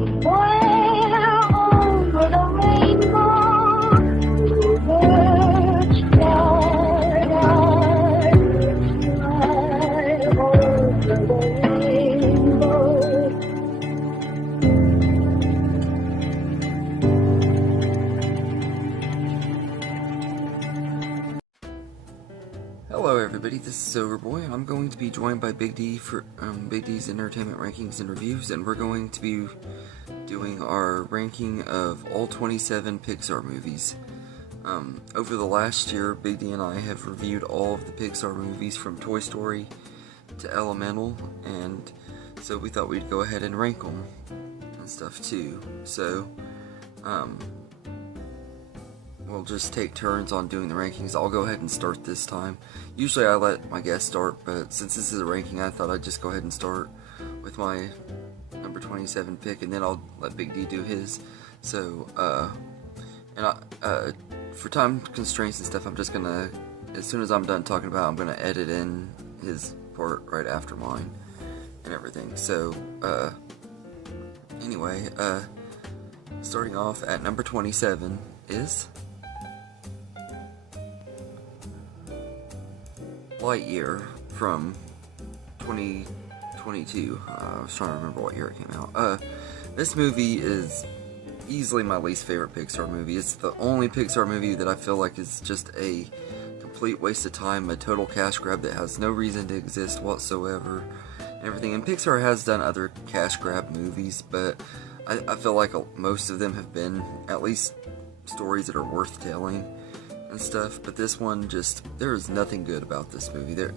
Somewhere over the rainbow, birds fly over the rainbow. Hello everybody, this is Overboy, and I'm going to be joined by Big D for Big D's Entertainment Rankings and Reviews, and we're going to be doing our ranking of all 27 Pixar movies. Over the last year, Big D and I have reviewed all of the Pixar movies from Toy Story to Elemental, and so we thought we'd go ahead and rank them and stuff too. So, we'll just take turns on doing the rankings. I'll go ahead and start this time. Usually I let my guest start, but since this is a ranking, I thought I'd just go ahead and start with my number 27 pick, and then I'll let Big D do his. So, for time constraints and stuff, I'm just gonna, as soon as I'm done talking about it, I'm gonna edit in his part right after mine and everything. So, anyway, starting off at number 27 is Lightyear from 2022. I was trying to remember what year it came out. This movie is easily my least favorite Pixar movie. It's the only Pixar movie that I feel like is just a complete waste of time, a total cash grab that has no reason to exist whatsoever, and everything. And Pixar has done other cash grab movies, but I feel like most of them have been at least stories that are worth telling and stuff, but this one just, there is nothing good about this movie. The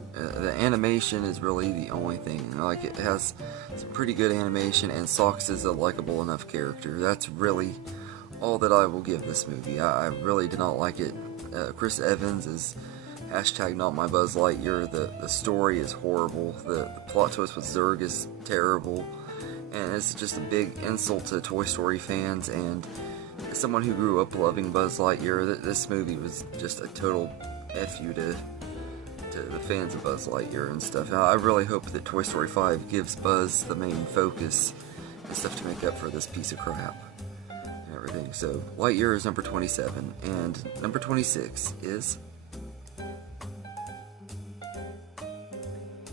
animation is really the only thing. Like, it has some pretty good animation, and Socks is a likable enough character. That's really all that I will give this movie. I really did not like it. Chris Evans is hashtag not my Buzz Lightyear. The story is horrible. The plot twist with Zurg is terrible, and it's just a big insult to Toy Story fans. And as someone who grew up loving Buzz Lightyear, this movie was just a total F you to the fans of Buzz Lightyear and stuff. Now, I really hope that Toy Story 5 gives Buzz the main focus and stuff to make up for this piece of crap and everything. So, Lightyear is number 27, and number 26 is...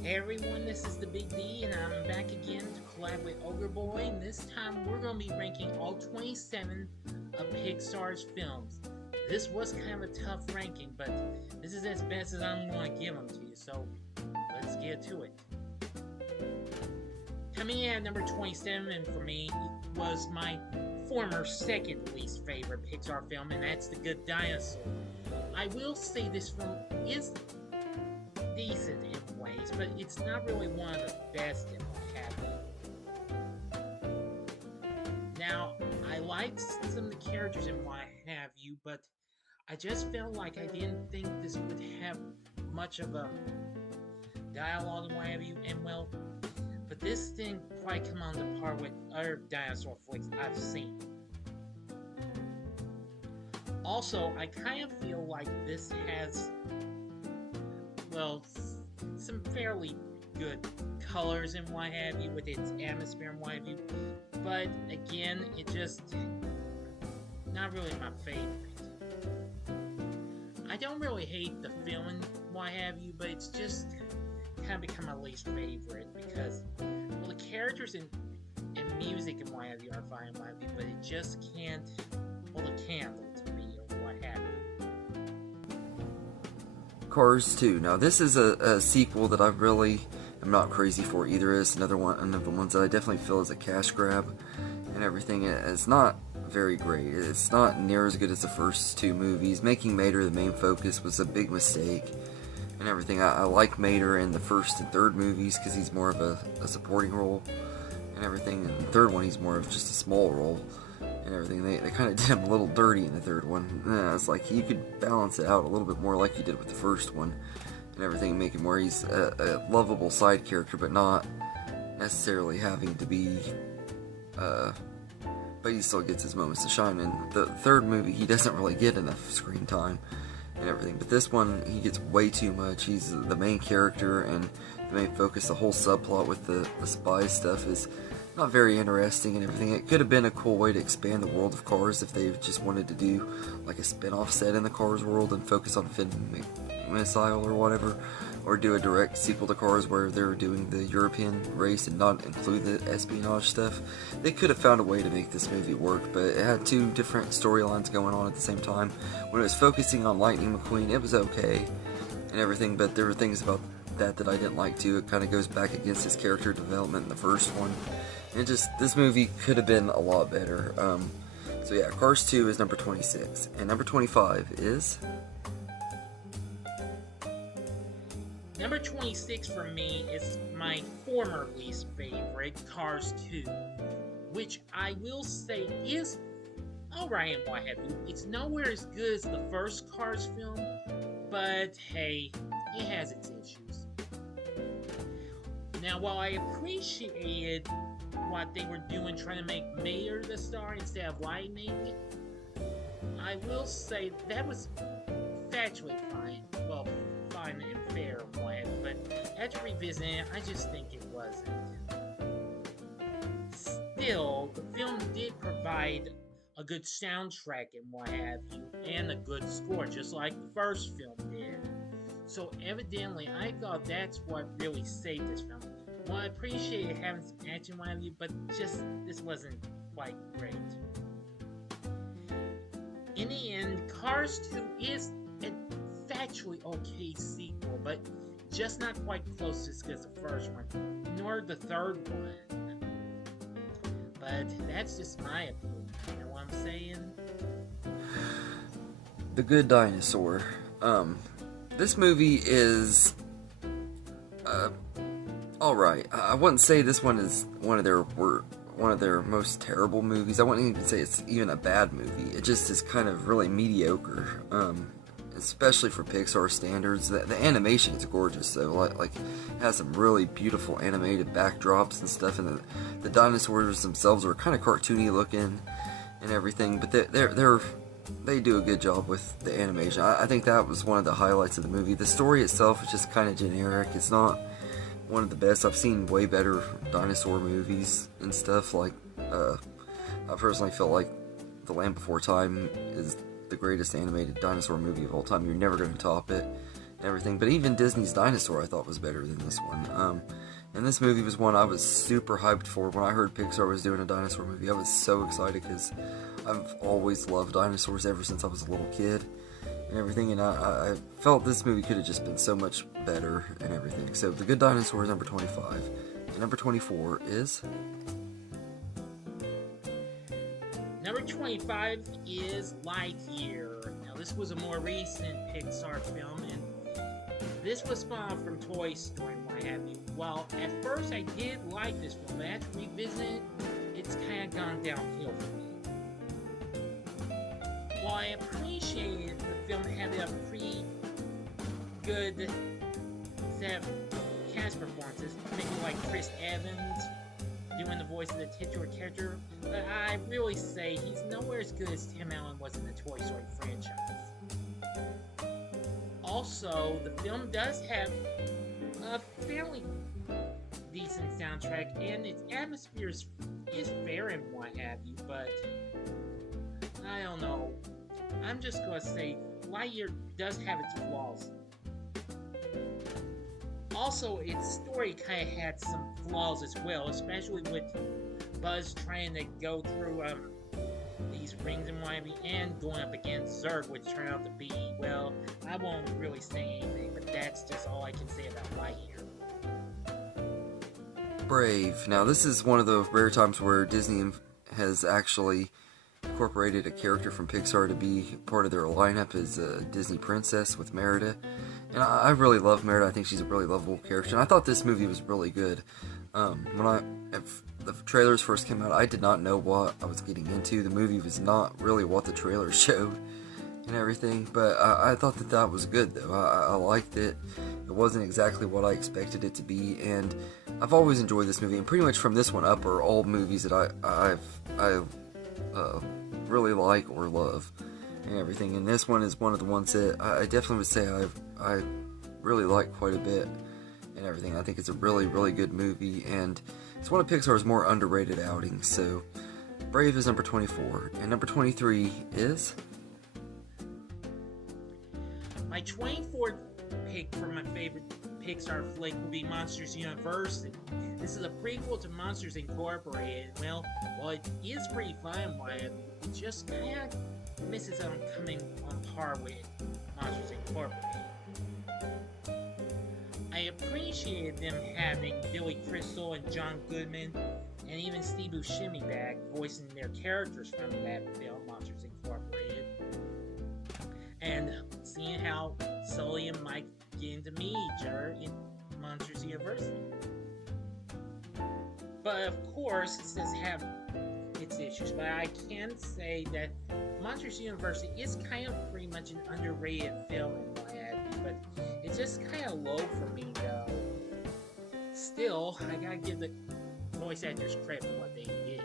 Hey everyone, this is the Big D, and I'm back again to collab with Overboy, and this time we're going to be ranking all 27 of Pixar's films. This was kind of a tough ranking, but this is as best as I'm going to give them to you, so let's get to it. Coming in at number 27 for me was my former second least favorite Pixar film, and that's The Good Dinosaur. I will say this film is decent in ways, but it's not really one of the best in what have you. Now, I liked some of the characters and what have you, but I just felt like I didn't think this would have much of a dialogue and what have you, and well, but this didn't quite come on the par with other dinosaur flicks I've seen. Also, I kind of feel like this has, well, some fairly good colors and what have you with its atmosphere and what have you, but again, it just not really my favorite. I don't really hate the film and what have you, but it's just kind of become my least favorite because, well, the characters and music and what have you are fine and what have you, but it just can't hold a candle to me or what have you. Cars 2. Now, this is a sequel that I really am not crazy for either. It's another one of the ones that I definitely feel is a cash grab and everything. It's not very great. It's not near as good as the first two movies. Making Mater the main focus was a big mistake and everything. I like Mater in the first and third movies because he's more of a supporting role and everything. In the third one, he's more of just a small role and everything. They kind of did him a little dirty in the third one. It's like you could balance it out a little bit more like you did with the first one and everything, make him where he's a lovable side character, but not necessarily having to be, but he still gets his moments to shine. In the third movie, he doesn't really get enough screen time and everything, but this one, he gets way too much. He's the main character and the main focus. The whole subplot with the spy stuff is not very interesting and everything. It could have been a cool way to expand the world of Cars if they just wanted to do like a spin-off set in the Cars world and focus on Finn Missile or whatever, or do a direct sequel to Cars where they're doing the European race and not include the espionage stuff. They could have found a way to make this movie work, but it had two different storylines going on at the same time. When it was focusing on Lightning McQueen, it was okay and everything, but there were things about that I didn't like too. It kind of goes back against his character development in the first one. And just, this movie could have been a lot better. So yeah, Cars 2 is number 26. And number 25 is... Number 26 for me is my former least favorite, Cars 2. Which I will say is alright and what have you. It's nowhere as good as the first Cars film, but hey, it has its issues. Now, while I appreciated what they were doing trying to make Mayer the star instead of Lightning, I will say that was factually fine. Well, fine and fair and what have you, but after revisiting it, I just think it wasn't. Still, the film did provide a good soundtrack and what have you, and a good score, just like the first film did. So evidently, I thought that's what really saved this film. Well, I appreciate having some action what have you, but just, this wasn't quite great. In the end, Cars 2 is a factually okay sequel, but just not quite close as good as the first one, nor the third one. But that's just my opinion, you know what I'm saying? The Good Dinosaur. This movie is... alright. I wouldn't say this one is one of their most terrible movies. I wouldn't even say it's even a bad movie. It just is kind of really mediocre. Especially for Pixar standards. The animation is gorgeous though. Like it has some really beautiful animated backdrops and stuff, and the dinosaurs themselves are kind of cartoony looking and everything, but they do a good job with the animation. I think that was one of the highlights of the movie. The story itself is just kind of generic. It's not one of the best. I've seen way better dinosaur movies and stuff. Like, I personally feel like The Land Before Time is the greatest animated dinosaur movie of all time. You're never going to top it and everything. But even Disney's Dinosaur I thought was better than this one. And this movie was one I was super hyped for. When I heard Pixar was doing a dinosaur movie, I was so excited because I've always loved dinosaurs ever since I was a little kid and everything, and I felt this movie could have just been so much better and everything. So The Good Dinosaur is number 25, and number 24 is... Number 25 is Lightyear. Now, this was a more recent Pixar film, and this was spawned from Toy Story and what have you. While at first I did like this film, but after revisiting it, it's kind of gone downhill for me. While I appreciated the film having a pretty good set of cast performances, maybe like Chris Evans doing the voice of the titular character, but I really say he's nowhere as good as Tim Allen was in the Toy Story franchise. Also, the film does have a fairly decent soundtrack, and its atmosphere is fair and what have you, but I don't know. I'm just gonna say Lightyear does have its flaws. Also, its story kind of had some flaws as well, especially with Buzz trying to go through these rings and what have you, and going up against Zurg, which turned out to be, well, I won't really say anything, but that's just all I can say about Lightyear. Brave. Now, this is one of the rare times where Disney has actually incorporated a character from Pixar to be part of their lineup as a Disney princess with Merida. And I really love Merida. I think she's a really lovable character. And I thought this movie was really good. If the trailers first came out, I did not know what I was getting into. The movie was not really what the trailers showed and everything. But I thought that was good, though. I liked it. It wasn't exactly what I expected it to be. And I've always enjoyed this movie. And pretty much from this one up are all movies that I really like or love and everything, and this one is one of the ones that I definitely would say I really like quite a bit and everything. I think it's a really, really good movie, and It's one of Pixar's more underrated outings. So Brave is number 24, and number 23 is... My 24th pick for my favorite Pixar flick will be Monsters University. This is a prequel to Monsters Incorporated. Well, while it is pretty fun, it just kind of misses on coming on par with Monsters Incorporated. I appreciated them having Billy Crystal and John Goodman and even Steve Buscemi back voicing their characters from that film, Monsters Incorporated. And seeing how Sully and Mike get into meet each other in Monsters University. But of course, it does have its issues. But I can say that Monsters University is kind of pretty much an underrated film in my head. But it's just kind of low for me, though. Still, I gotta give the voice actors credit for what they did.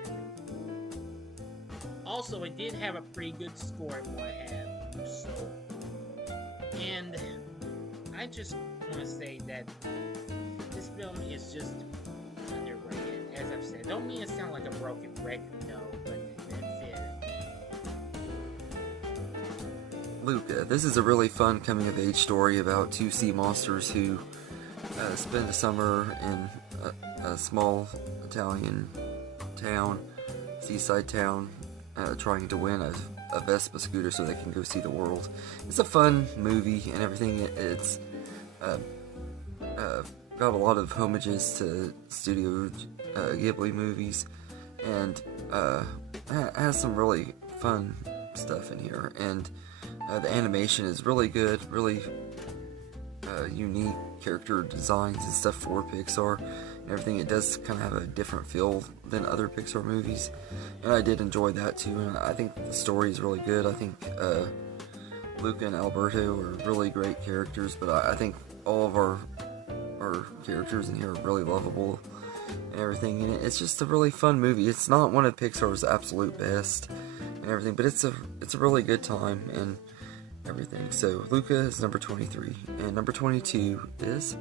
Also, it did have a pretty good score and what have you, so... And I just want to say that this film is just underrated, as I've said. Don't mean to sound like a broken record, no, but that's it. Luca. This is a really fun coming-of-age story about two sea monsters who spend the summer in a small Italian town, seaside town, trying to win a Vespa scooter so they can go see the world. It's a fun movie and everything. It's got a lot of homages to Studio Ghibli movies, and has some really fun stuff in here. And the animation is really good, really unique character designs and stuff for Pixar and everything. It does kind of have a different feel than other Pixar movies, and I did enjoy that too. And I think the story is really good. I think Luca and Alberto are really great characters, but I think all of our characters in here are really lovable and everything. And it's just a really fun movie. It's not one of Pixar's absolute best and everything, but it's a really good time and everything. So Luca is number 23, and number 22 is...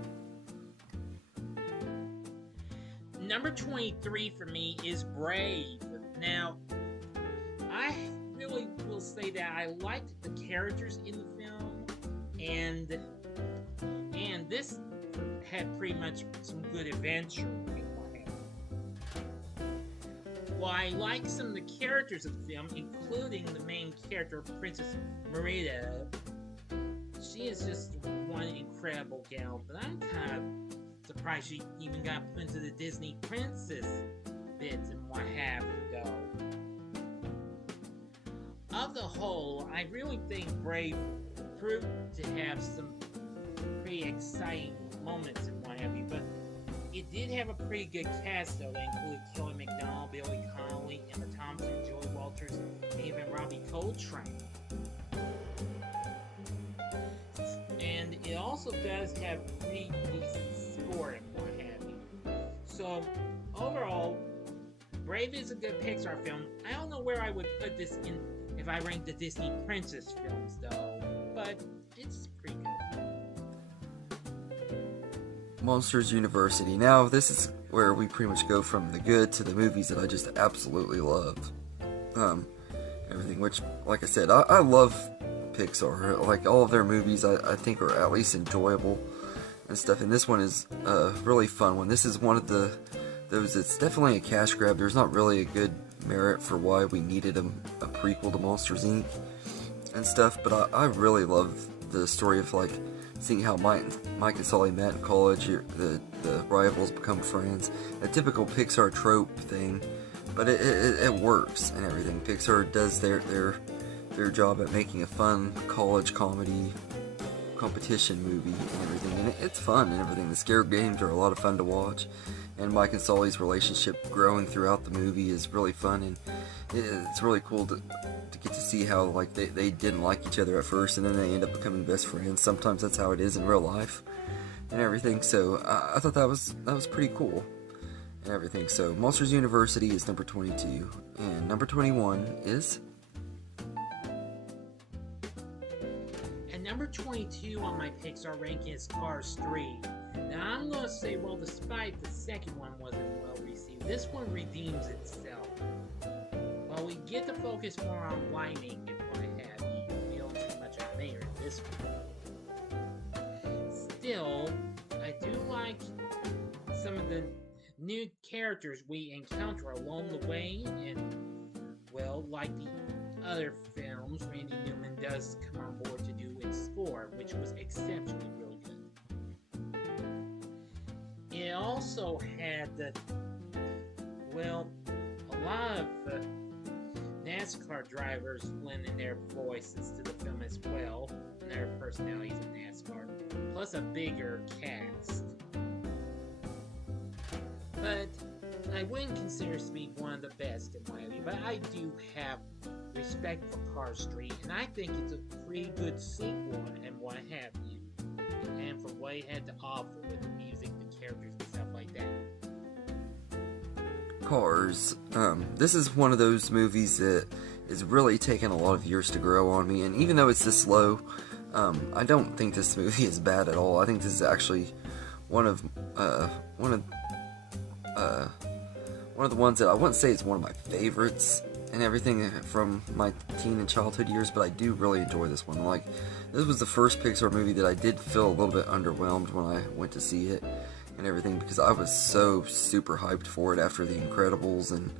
Number 23 for me is Brave. Now, I really will say that I liked the characters in the film, and this had pretty much some good adventure. While I like some of the characters of the film, including the main character, Princess Merida, she is just one incredible gal, but I'm kind of surprised she even got put into the Disney princess bits and what have you, though. Of the whole, I really think Brave proved to have some pretty exciting moments and what have you, but it did have a pretty good cast, though. That included Kelly MacDonald, Billy Connolly, Emma Thompson, Joey Walters, and even Robbie Coltrane. And it also does have a pretty decent score and what have you. So, overall, Brave is a good Pixar film. I don't know where I would put this in if I ranked the Disney princess films, though, but it's pretty good. Monsters University. Now, this is where we pretty much go from the good to the movies that I just absolutely love. Everything, which, like I said, I love Pixar. Like, all of their movies I think are at least enjoyable and stuff, and this one is a really fun one. This is one of those, it's definitely a cash grab. There's not really a good merit for why we needed a prequel to Monsters Inc. and stuff, but I really love the story of, like, seeing how Mike and Sully met in college, the rivals become friends, a typical Pixar trope thing, but it works and everything. Pixar does their job at making a fun college comedy competition movie and everything, and it's fun and everything. The scare games are a lot of fun to watch, and Mike and Sully's relationship growing throughout the movie is really fun, and it's really cool to get to see how, like, they didn't like each other at first, and then they end up becoming best friends. Sometimes that's how it is in real life and everything. So I thought that was pretty cool and everything. So Monsters University is number 22, and number 21 is... And number 22 on my Pixar ranking is Cars 3. Now, I'm going to say, well, despite the second one wasn't well received, this one redeems itself. While we get to focus more on lighting and what have you, feel too much of Mayor in this one. Still, I do like some of the new characters we encounter along the way, and, well, like the other films, Randy Newman does come on board to do its score, which was exceptionally really good. It also had, well, a lot of NASCAR drivers lending their voices to the film as well, and their personalities in NASCAR, plus a bigger cast. But I wouldn't consider this to be one of the best in my opinion, but I do have respect for Cars 3, and I think it's a pretty good sequel and what have you, and for what it had to offer with the music, the characters, and stuff like that. Cars. This is one of those movies that is really taken a lot of years to grow on me, and even though it's this low, I don't think this movie is bad at all. I think this is actually one of the ones that I wouldn't say it's one of my favorites and everything from my teen and childhood years, but I do really enjoy this one. Like, this was the first Pixar movie that I did feel a little bit underwhelmed when I went to see it and everything, because I was so super hyped for it after The Incredibles and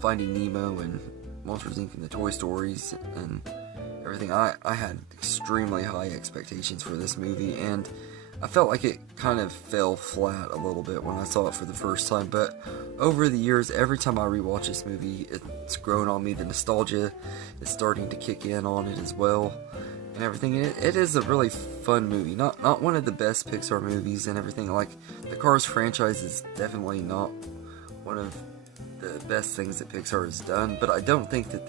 Finding Nemo and Monsters Inc. and the Toy Stories and everything. I had extremely high expectations for this movie, and I felt like it kind of fell flat a little bit when I saw it for the first time, but over the years, every time I rewatch this movie, it's grown on me. The nostalgia is starting to kick in on it as well, and everything. It is a really fun movie. Not one of the best Pixar movies and everything. Like, the Cars franchise is definitely not one of the best things that Pixar has done, but I don't think that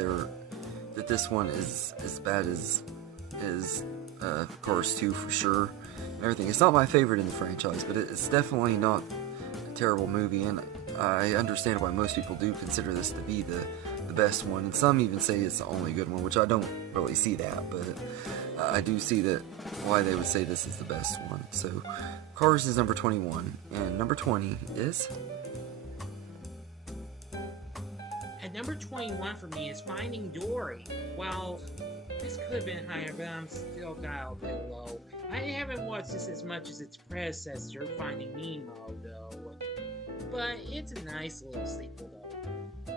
this one is as bad as Cars 2 for sure. Everything. It's not my favorite in the franchise, but it's definitely not a terrible movie, and I understand why most people do consider this to be the best one, and some even say it's the only good one, which I don't really see that, but I do see that why they would say this is the best one. So, Cars is number 21, and number 20 is... At number 21 for me is Finding Dory. Well, this could have been higher, but I'm still got a bit low. I haven't watched this as much as its predecessor, Finding Nemo, though. But it's a nice little sequel, though.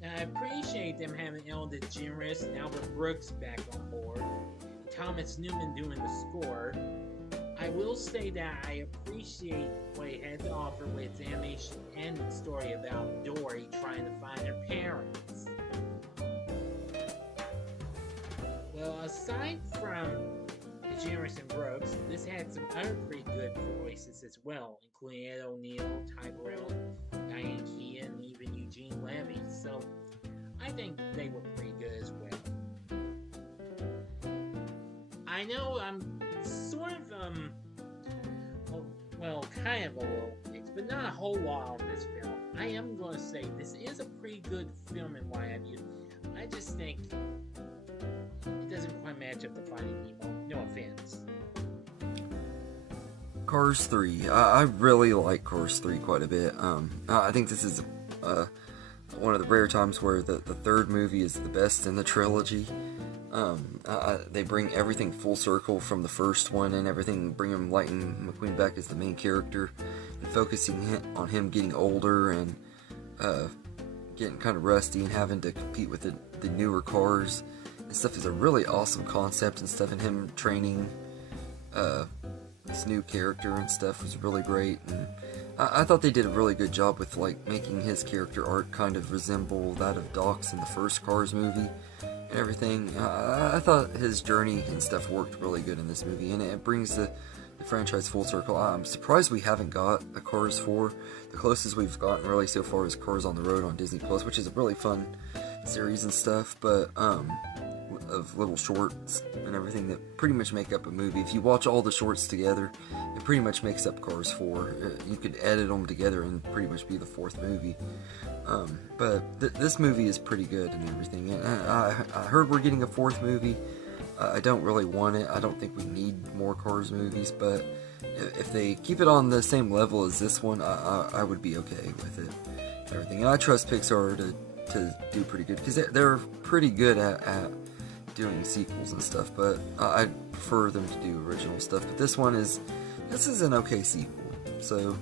Now, I appreciate them having Ellen DeGeneres and Albert Brooks back on board, and Thomas Newman doing the score. I will say that I appreciate what it had to offer with its animation and its story about Dory trying to find her parents. Well, aside from DeGeneres and Brooks, this had some other pretty good voices as well, including Ed O'Neill, Ty Burrell, Diane Key, and even Eugene Levy. So I think they were pretty good as well. I know I'm sort of kind of a little mixed, but not a whole lot on this film. I am going to say this is a pretty good film in what have you. I just think it doesn't quite match up to Finding Nemo. No offense. Cars 3. I really like Cars 3 quite a bit. I think this is one of the rare times where the third movie is the best in the trilogy. They bring everything full circle from the first one and everything, bring him Lightning McQueen back as the main character, and focusing on him getting older and getting kind of rusty and having to compete with the newer cars and stuff is a really awesome concept and stuff, and him training this new character and stuff was really great, and I thought they did a really good job with like making his character arc kind of resemble that of Doc's in the first Cars movie and everything. I thought his journey and stuff worked really good in this movie, and it brings the franchise full circle. I'm surprised we haven't got a Cars 4. The closest we've gotten really so far is Cars on the Road on Disney Plus, which is a really fun series and stuff, but of little shorts and everything that pretty much make up a movie. If you watch all the shorts together, it pretty much makes up Cars 4. You could edit them together and pretty much be the fourth movie. But this movie is pretty good and everything. And I heard we're getting a fourth movie. I don't really want it. I don't think we need more Cars movies, but if they keep it on the same level as this one, I would be okay with it. Everything, and I trust Pixar to do pretty good, because they're pretty good at doing sequels and stuff, but I prefer them to do original stuff. But this is an okay sequel. So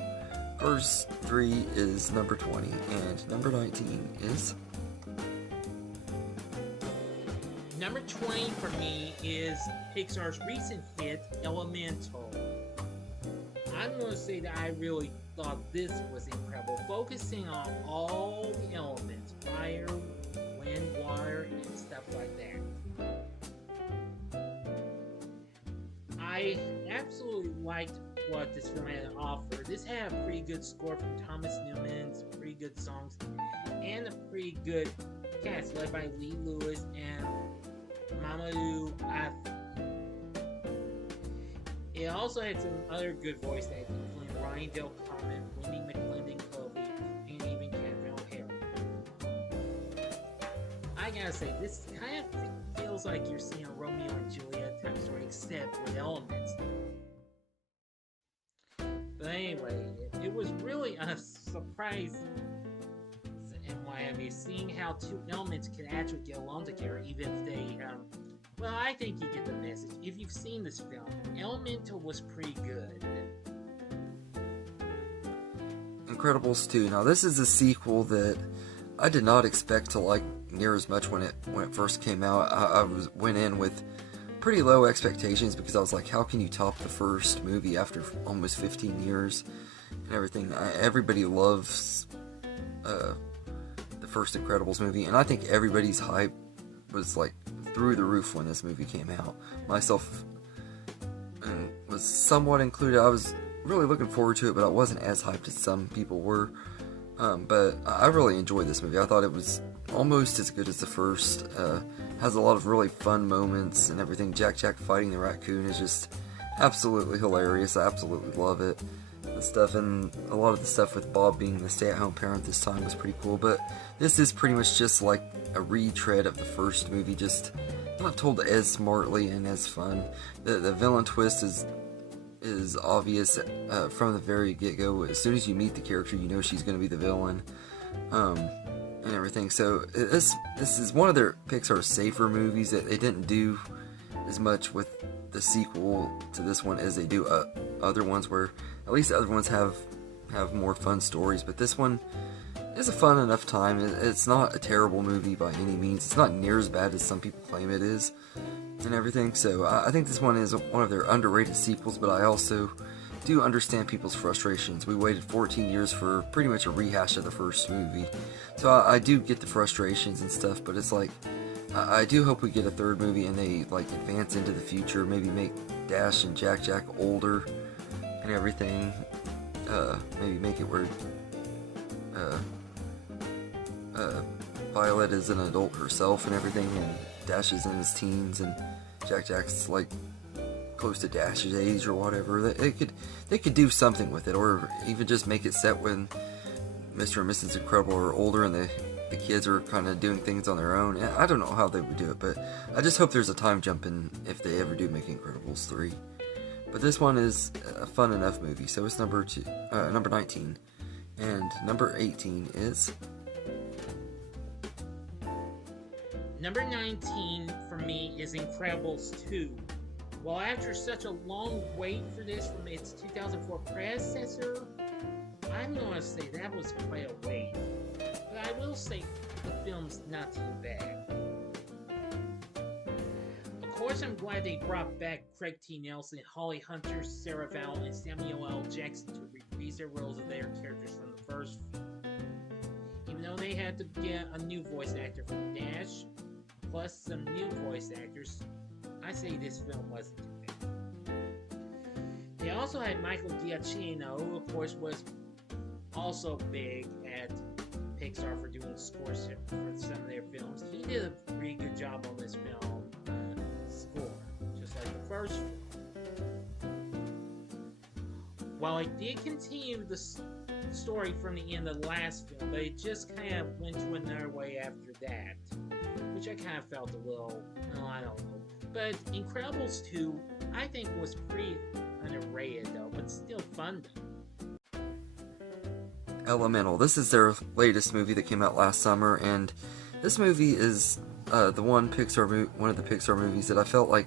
Cars 3 is number 20, and number 19 is... Number 20 for me is Pixar's recent hit, Elemental. I'm going to say that I really thought this was incredible, focusing on all the elements, fire, wind, water, and stuff like that. I absolutely liked what this film had to offer. This had a pretty good score from Thomas Newman, some pretty good songs, and a pretty good cast led by Lee Lewis and Mamadou Athie. It also had some other good voice acting, including Ryan Del Carmen, Wendy McClendon-Covey, and even Catherine O'Hara. I gotta say, this kind of feels like you're seeing a Romeo and Juliet type story, except with elements. But anyway, it was really a surprise and why I mean, seeing how two elements can actually get along together, even if they, well, I think you get the message. If you've seen this film, Elemental was pretty good. Incredibles 2. Now, this is a sequel that I did not expect to like near as much when it first came out. I went in with pretty low expectations, because I was like, how can you top the first movie after almost 15 years and everything? Everybody loves the first Incredibles movie, and I think everybody's hype was like through the roof when this movie came out. Myself was somewhat included. I was really looking forward to it, but I wasn't as hyped as some people were. But I really enjoyed this movie. I thought it was almost as good as the first. Has a lot of really fun moments and everything. Jack fighting the raccoon is just absolutely hilarious. I absolutely love it. The stuff, and a lot of the stuff with Bob being the stay-at-home parent this time was pretty cool. But this is pretty much just like a retread of the first movie, just not told as smartly and as fun. The villain twist is obvious from the very get-go. As soon as you meet the character, you know she's going to be the villain, and everything. So this is one of their Pixar's safer movies. That they didn't do as much with the sequel to this one as they do other ones, where at least the other ones have more fun stories. But this one is a fun enough time. It's not a terrible movie by any means. It's not near as bad as some people claim it is and everything. So I think this one is one of their underrated sequels, but I also do understand people's frustrations. We waited 14 years for pretty much a rehash of the first movie, so I do get the frustrations and stuff. But it's like, I do hope we get a third movie and they like advance into the future, maybe make Dash and Jack older and everything. Maybe make it where Violet is an adult herself and everything, and Dash is in his teens, and Jack's like close to Dash's age or whatever. They could do something with it, or even just make it set when Mr. and Mrs. Incredible are older and the kids are kind of doing things on their own. I don't know how they would do it, but I just hope there's a time jump in if they ever do make Incredibles 3. But this one is a fun enough movie, so it's number 19, and number 18 is... Number 19 for me is Incredibles 2. Well, after such a long wait for this from its 2004 predecessor, I'm going to say that was quite a wait. But I will say the film's not too bad. Of course, I'm glad they brought back Craig T. Nelson, Holly Hunter, Sarah Vowell, and Samuel L. Jackson to reprise their roles of their characters from the first film. Even though they had to get a new voice actor for Dash, plus some new voice actors, I say this film wasn't too bad. They also had Michael Giacchino, who of course was also big at Pixar for doing scores for some of their films. He did a pretty good job on this film score, just like the first film. While it did continue the story from the end of the last film, but it just kind of went to another way after that, which I kind of felt a little, I don't know. But Incredibles 2, I think was pretty underrated though, but still fun though. Elemental. This is their latest movie that came out last summer, and this movie is one of the Pixar movies that I felt like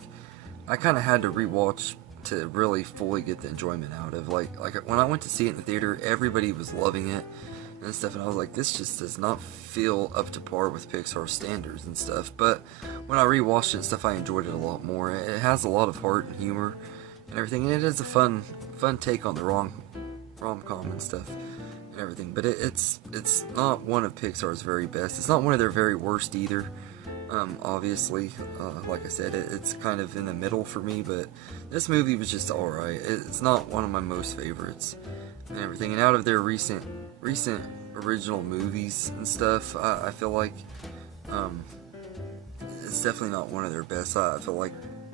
I kind of had to rewatch to really fully get the enjoyment out of. Like when I went to see it in the theater, everybody was loving it and stuff, and I was like, this just does not feel up to par with Pixar standards and stuff. But when I rewatched it and stuff, I enjoyed it a lot more. It has a lot of heart and humor and everything, and it is a fun take on the rom-com and stuff and everything. But it's not one of Pixar's very best. It's not one of their very worst either. Obviously, like I said, it's kind of in the middle for me, but this movie was just alright. It's not one of my most favorites and everything. And out of their recent original movies and stuff, I feel like it's definitely not one of their best. I feel like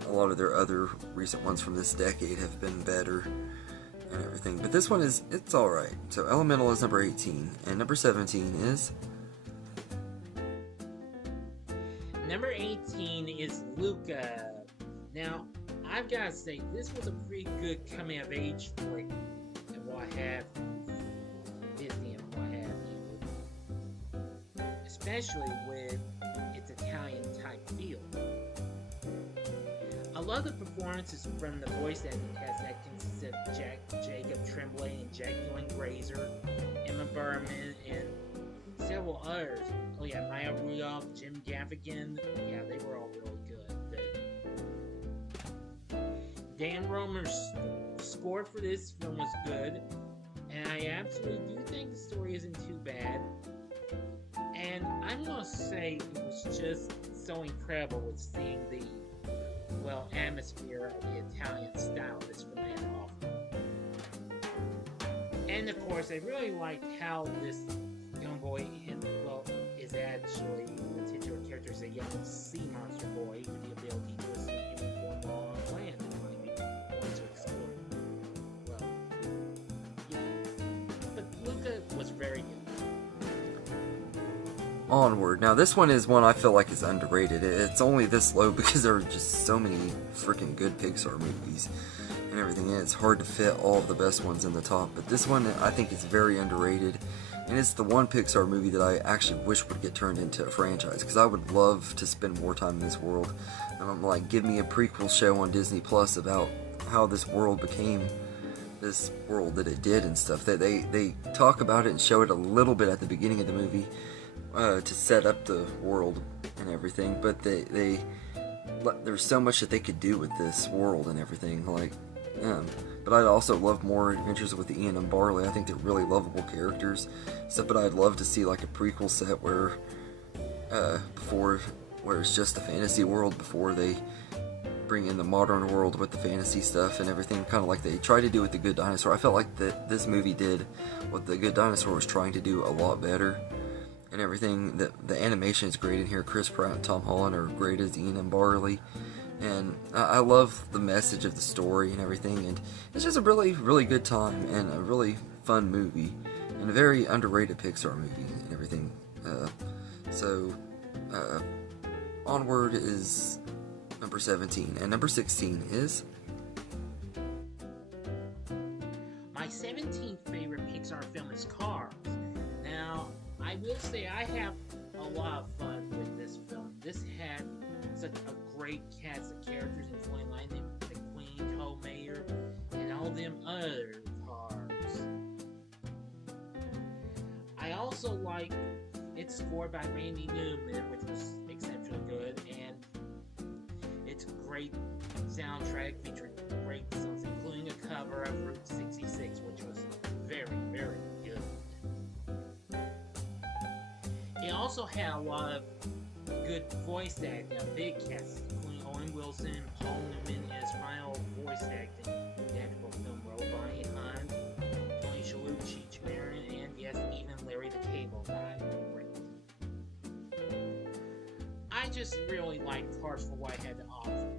a lot of their other recent ones from this decade have been better and everything. But this one it's alright. So Elemental is number 18, and number 17 is... Number 18 is Luca. Now, I've got to say, this was a pretty good coming-of-age flick, and what have Disney and what have you, especially with its Italian-type feel. I love the performances from the voice acting cast that consists of Jacob Tremblay and Jacqueline Grazer, Emma Berman, and several others. Oh yeah, Maya Rudolph, Jim Gaffigan. Yeah, they were all really good. Dan Romer's score for this film was good, and I absolutely do think the story isn't too bad. And I'm gonna say it was just so incredible with seeing the atmosphere of the Italian style that's from that off. And of course, I really liked how this young boy is actually the titular character is a young sea monster boy with the ability to escape human form while on land and might be going to explore. Well, yeah. But Luca was very good. Onward. Now this one is one I feel like is underrated. It's only this low because there are just so many freaking good Pixar movies and everything, and it's hard to fit all of the best ones in the top. But this one I think is very underrated. And it's the one Pixar movie that I actually wish would get turned into a franchise, because I would love to spend more time in this world. And I'm like, give me a prequel show on Disney Plus about how this world became this world that it did and stuff. They talk about it and show it a little bit at the beginning of the movie to set up the world and everything. But there's so much that they could do with this world and everything. But I'd also love more adventures with Ian and Barley. I think they're really lovable characters. But I'd love to see like a prequel set where it's just a fantasy world before they bring in the modern world with the fantasy stuff and everything, kind of like they tried to do with The Good Dinosaur. I felt like this movie did what The Good Dinosaur was trying to do a lot better and everything. The animation is great in here. Chris Pratt and Tom Holland are great as Ian and Barley. And I love the message of the story and everything, and it's just a really, really good time and a really fun movie and a very underrated Pixar movie and everything. Onward is number 17, and number 16 is... My 17th favorite Pixar film is Cars. Now, I will say I have a lot of fun with this film. This had such a great cast of characters, including Lightning McQueen, Cole Mayer, and all them other cars. I also like it's scored by Randy Newman, which was exceptionally good, and it's a great soundtrack featuring great songs, including a cover of Route 66, which was very, very good. It also had a lot of good voice acting, a big cast, including Owen Wilson, Paul Newman as final voice acting in the actual film role, Bonnie Hunt, Tony Shalhoub, Cheech Marin, and yes, even Larry the Cable Guy. Great. I just really liked Cars for what it had to offer.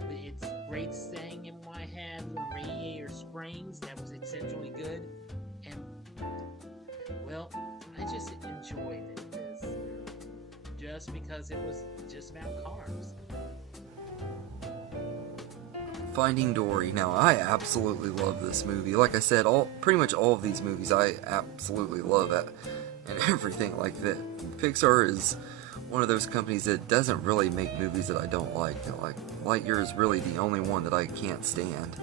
But it's great setting in what it had from Radiator Springs, that was exceptionally good, and well, I just enjoyed it. Just because it was just about cars. Finding Dory. Now, I absolutely love this movie. Like I said, pretty much all of these movies I absolutely love it, and everything like that. Pixar is one of those companies that doesn't really make movies that I don't like. Like, Lightyear is really the only one that I can't stand.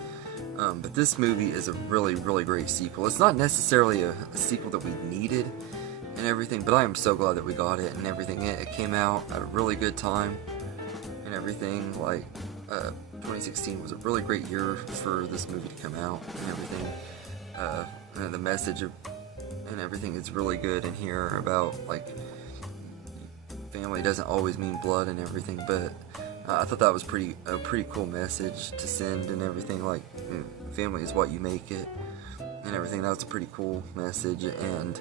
But this movie is a really, really great sequel. It's not necessarily a sequel that we needed and everything, but I am so glad that we got it and everything. It came out at a really good time and everything. Like, 2016 was a really great year for this movie to come out and everything. And the message and everything is really good in here about, like, family doesn't always mean blood and everything, but I thought that was a pretty cool message to send and everything. Like, family is what you make it and everything. That was a pretty cool message. And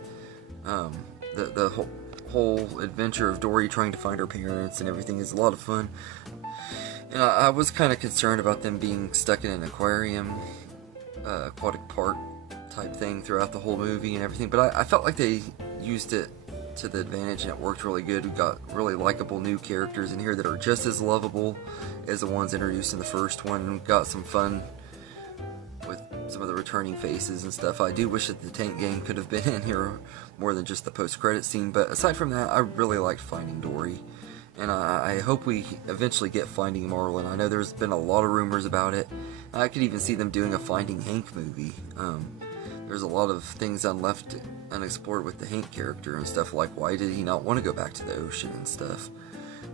the whole adventure of Dory trying to find her parents and everything is a lot of fun. And I was kind of concerned about them being stuck in an aquarium, aquatic park type thing throughout the whole movie and everything, but I felt like they used it to the advantage and it worked really good. We got really likable new characters in here that are just as lovable as the ones introduced in the first one. We got some fun with some of the returning faces and stuff. I do wish that the Tank Gang could have been in here more than just the post-credit scene, but aside from that, I really liked Finding Dory. And I hope we eventually get Finding Marlin. I know there's been a lot of rumors about it. I could even see them doing a Finding Hank movie. There's a lot of things unexplored with the Hank character and stuff, like why did he not want to go back to the ocean and stuff.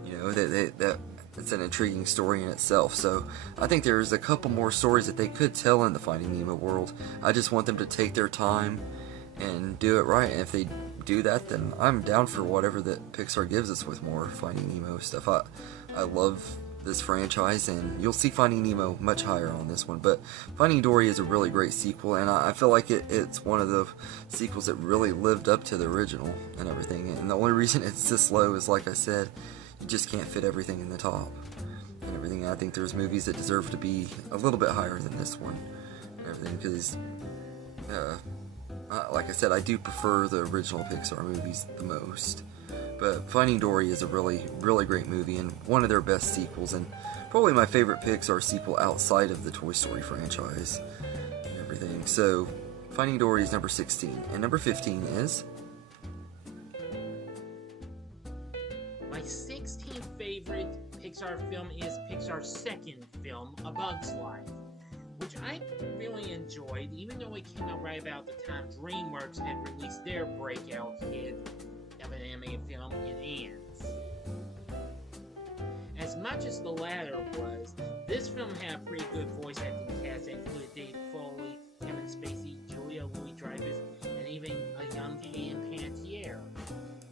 You know, that's an intriguing story in itself. So I think there's a couple more stories that they could tell in the Finding Nemo world. I just want them to take their time and do it right. And if they do that, then I'm down for whatever that Pixar gives us with more Finding Nemo stuff. I love this franchise, and you'll see Finding Nemo much higher on this one, but Finding Dory is a really great sequel, and I feel like it's one of the sequels that really lived up to the original and everything. And the only reason it's this low is, like I said, you just can't fit everything in the top and everything. I think there's movies that deserve to be a little bit higher than this one and everything, because like I said, I do prefer the original Pixar movies the most. But Finding Dory is a really, really great movie and one of their best sequels, and probably my favorite Pixar sequel outside of the Toy Story franchise and everything. So, Finding Dory is number 16, and number 15 is... My 16th favorite Pixar film is Pixar's second film, A Bug's Life, which I really enjoyed, even though it came out right about the time DreamWorks had released their breakout hit of an animated film in Ants. As much as the latter was, this film had a pretty good voice acting cast that included Dave Foley, Kevin Spacey, Julia Louis-Dreyfus, and even a young Anne Panettiere,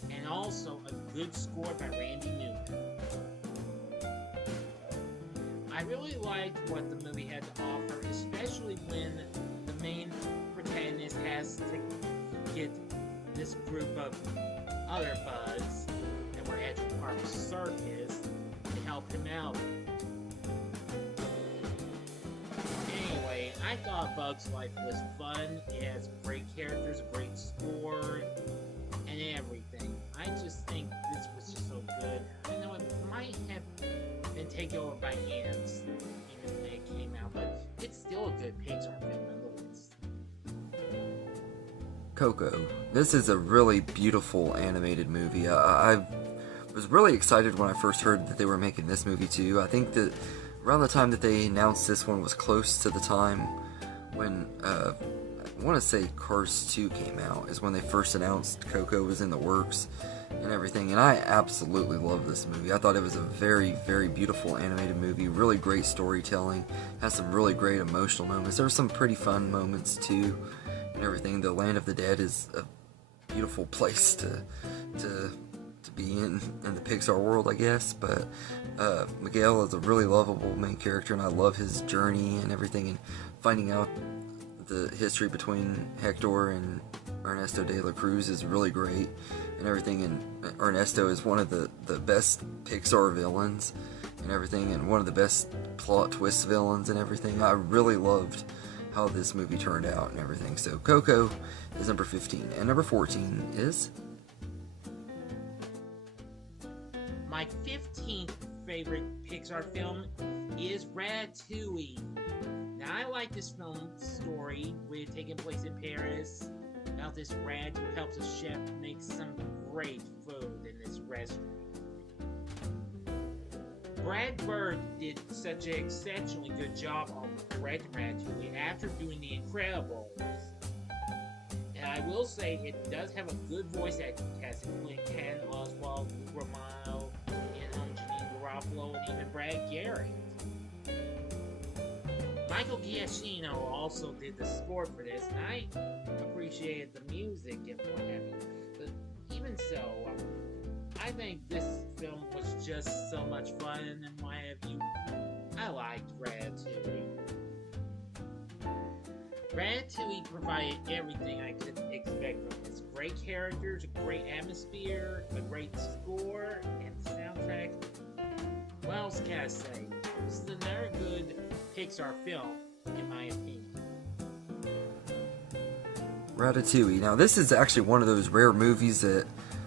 and also a good score by Randy Newman. I really liked what the movie had to offer, especially when the main protagonist has to get this group of other bugs that were at the Park Circus to help him out. Anyway, I thought Bug's Life was fun. It has great characters, a great score, and everything. I just think this was just so good. I know it might have been taken over by ants even when it came out, but it's still a good Pixar film nonetheless. Coco. This is a really beautiful animated movie. I was really excited when I first heard that they were making this movie too. I think that around the time that they announced this one was close to the time when I want to say Cars 2 came out, is when they first announced Coco was in the works and everything, and I absolutely love this movie. I thought it was a very, very beautiful animated movie, really great storytelling, has some really great emotional moments. There were some pretty fun moments too and everything. The Land of the Dead is a beautiful place to be in the Pixar world, I guess, but Miguel is a really lovable main character, and I love his journey and everything, and finding out the history between Hector and Ernesto de la Cruz is really great and everything, and Ernesto is one of the best Pixar villains and everything, and one of the best plot twist villains and everything. I really loved how this movie turned out and everything. So Coco is number 15, and number 14 is... My 15th favorite Pixar film is Ratatouille. Now, I like this film story with taking place in Paris about this rat who helps a chef make some great food in this restaurant. Brad Bird did such an exceptionally good job on directing Ratatouille after doing The Incredibles. And I will say it does have a good voice acting cast, including Ken Oswald, Lou Romano, and Janine Garofalo, and even Brad Garrett. Michael Giacchino also did the score for this, and I appreciated the music and what have you. But even so, I think this film was just so much fun and what have you. I liked Ratatouille. Ratatouille provided everything I could expect from this. Great characters, a great atmosphere, a great score, and soundtrack. What else can I say? This is another good Pixar film, in my opinion. Ratatouille. Now, this is actually one of those rare movies that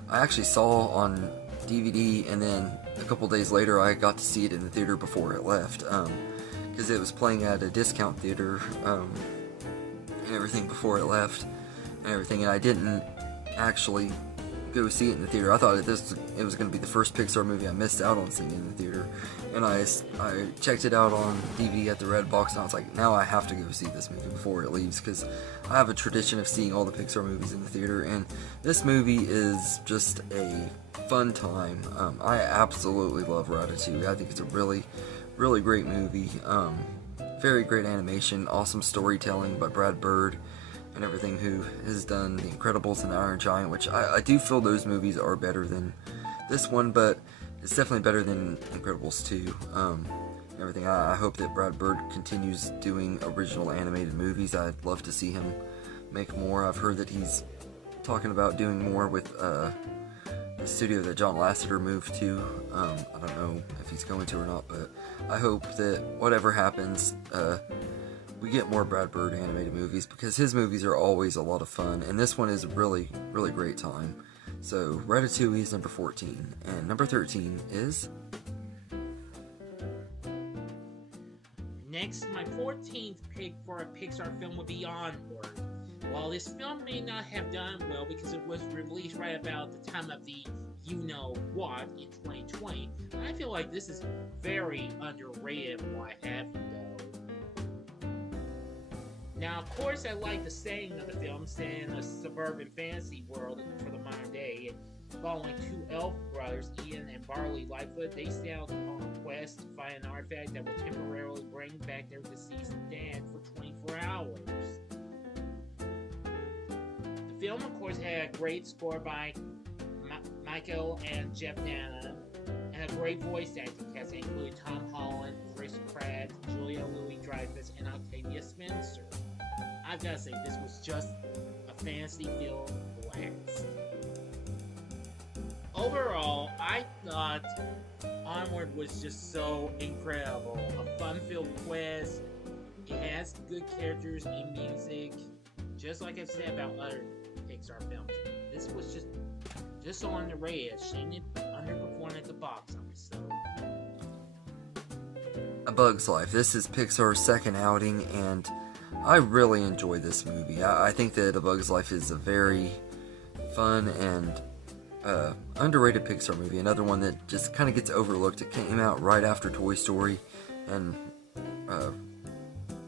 I actually saw on DVD, and then a couple days later I got to see it in the theater before it left, because it was playing at a discount theater, and everything before it left, and everything, and I didn't actually go see it in the theater. I thought it was going to be the first Pixar movie I missed out on seeing in the theater, and I checked it out on DVD at the Redbox, and I was like, now I have to go see this movie before it leaves, because I have a tradition of seeing all the Pixar movies in the theater, and this movie is just a fun time. I absolutely love Ratatouille. I think it's a really, really great movie. Very great animation, awesome storytelling by Brad Bird and everything, who has done The Incredibles and Iron Giant, which I do feel those movies are better than this one, but it's definitely better than Incredibles 2. Everything. I hope that Brad Bird continues doing original animated movies. I'd love to see him make more. I've heard that he's talking about doing more with the studio that John Lasseter moved to. I don't know if he's going to or not, but I hope that whatever happens, we get more Brad Bird animated movies, because his movies are always a lot of fun, and this one is a really, really great time. So, Ratatouille is number 14, and number 13 is... Next, my 14th pick for a Pixar film would be Onward. While this film may not have done well because it was released right about the time of the you-know-what in 2020, I feel like this is very underrated and what have you, though. Now, of course, I like the setting of the film, set in a suburban fantasy world for the modern day. Following two elf brothers, Ian and Barley Lightfoot, they set out on a quest to find an artifact that will temporarily bring back their deceased dad for 24 hours. The film, of course, had a great score by Michael and Jeff Dana, and a great voice acting cast including Tom Holland, Chris Pratt, Julia Louis-Dreyfus, and Octavia Spencer. I've got to say, this was just a fantasy-filled blast. Overall, I thought Onward was just so incredible. A fun-filled quest. It has good characters and music. Just like I've said about other Pixar films, this was just so underrated. Shame it underperformed at the box office. So. A Bug's Life. This is Pixar's second outing, and I really enjoyed this movie. I think that A Bug's Life is a very fun and underrated Pixar movie. Another one that just kind of gets overlooked. It came out right after Toy Story, and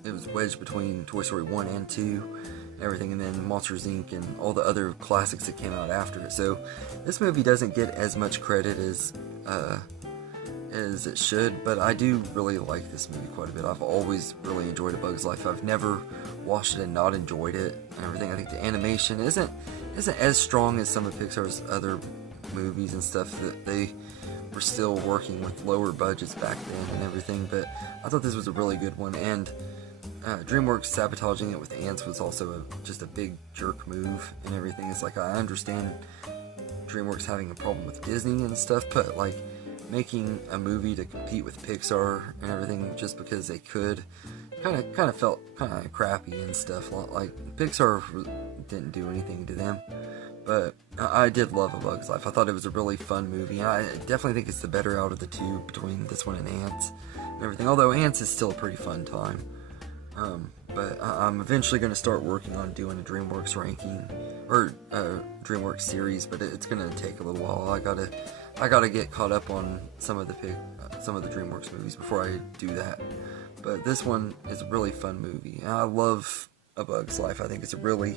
it was wedged between Toy Story 1 and 2 and everything, and then Monsters Inc. and all the other classics that came out after it. So this movie doesn't get as much credit as it should, but I do really like this movie quite a bit. I've always really enjoyed A Bug's Life. I've never watched it and not enjoyed it and everything. I think the animation isn't as strong as some of Pixar's other movies and stuff, that they were still working with lower budgets back then and everything, but I thought this was a really good one, and DreamWorks sabotaging it with Ants was also just a big jerk move and everything. It's like, I understand DreamWorks having a problem with Disney and stuff, but like making a movie to compete with Pixar and everything just because they could kind of felt kind of crappy and stuff. Like Pixar didn't do anything to them, but I did love A Bug's Life. I thought it was a really fun movie. I definitely think it's the better out of the two between this one and Ants. and everything. Although Ants is still a pretty fun time. But I'm eventually going to start working on doing a DreamWorks ranking, or DreamWorks series, but it's going to take a little while. I gotta get caught up on some of the DreamWorks movies before I do that. But this one is a really fun movie, and I love A Bug's Life. I think it's a really,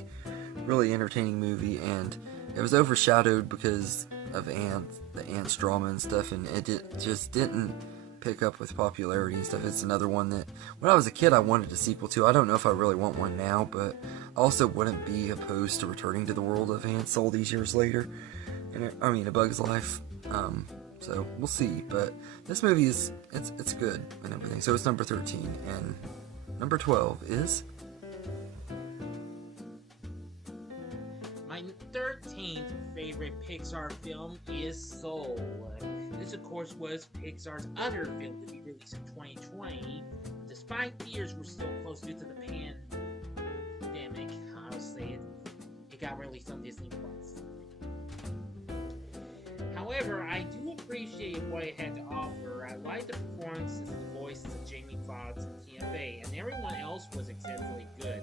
really entertaining movie, and it was overshadowed because of the Ants drama and stuff, and it just didn't pick up with popularity and stuff. It's another one that when I was a kid I wanted a sequel to. I don't know if I really want one now, but I also wouldn't be opposed to returning to the world of Ants all these years later. And A Bug's Life. So we'll see. But this movie it's good and everything. So it's number 13, and number 12 is my 13th favorite Pixar film is Soul. This, of course, was Pixar's other film to be released in 2020. Despite fears were still close due to the pandemic, I'll say it got released on Disney+. However, I do appreciate what it had to offer. I liked the performances and the voices of Jamie Foxx and Tina Fey, and everyone else was exceptionally good.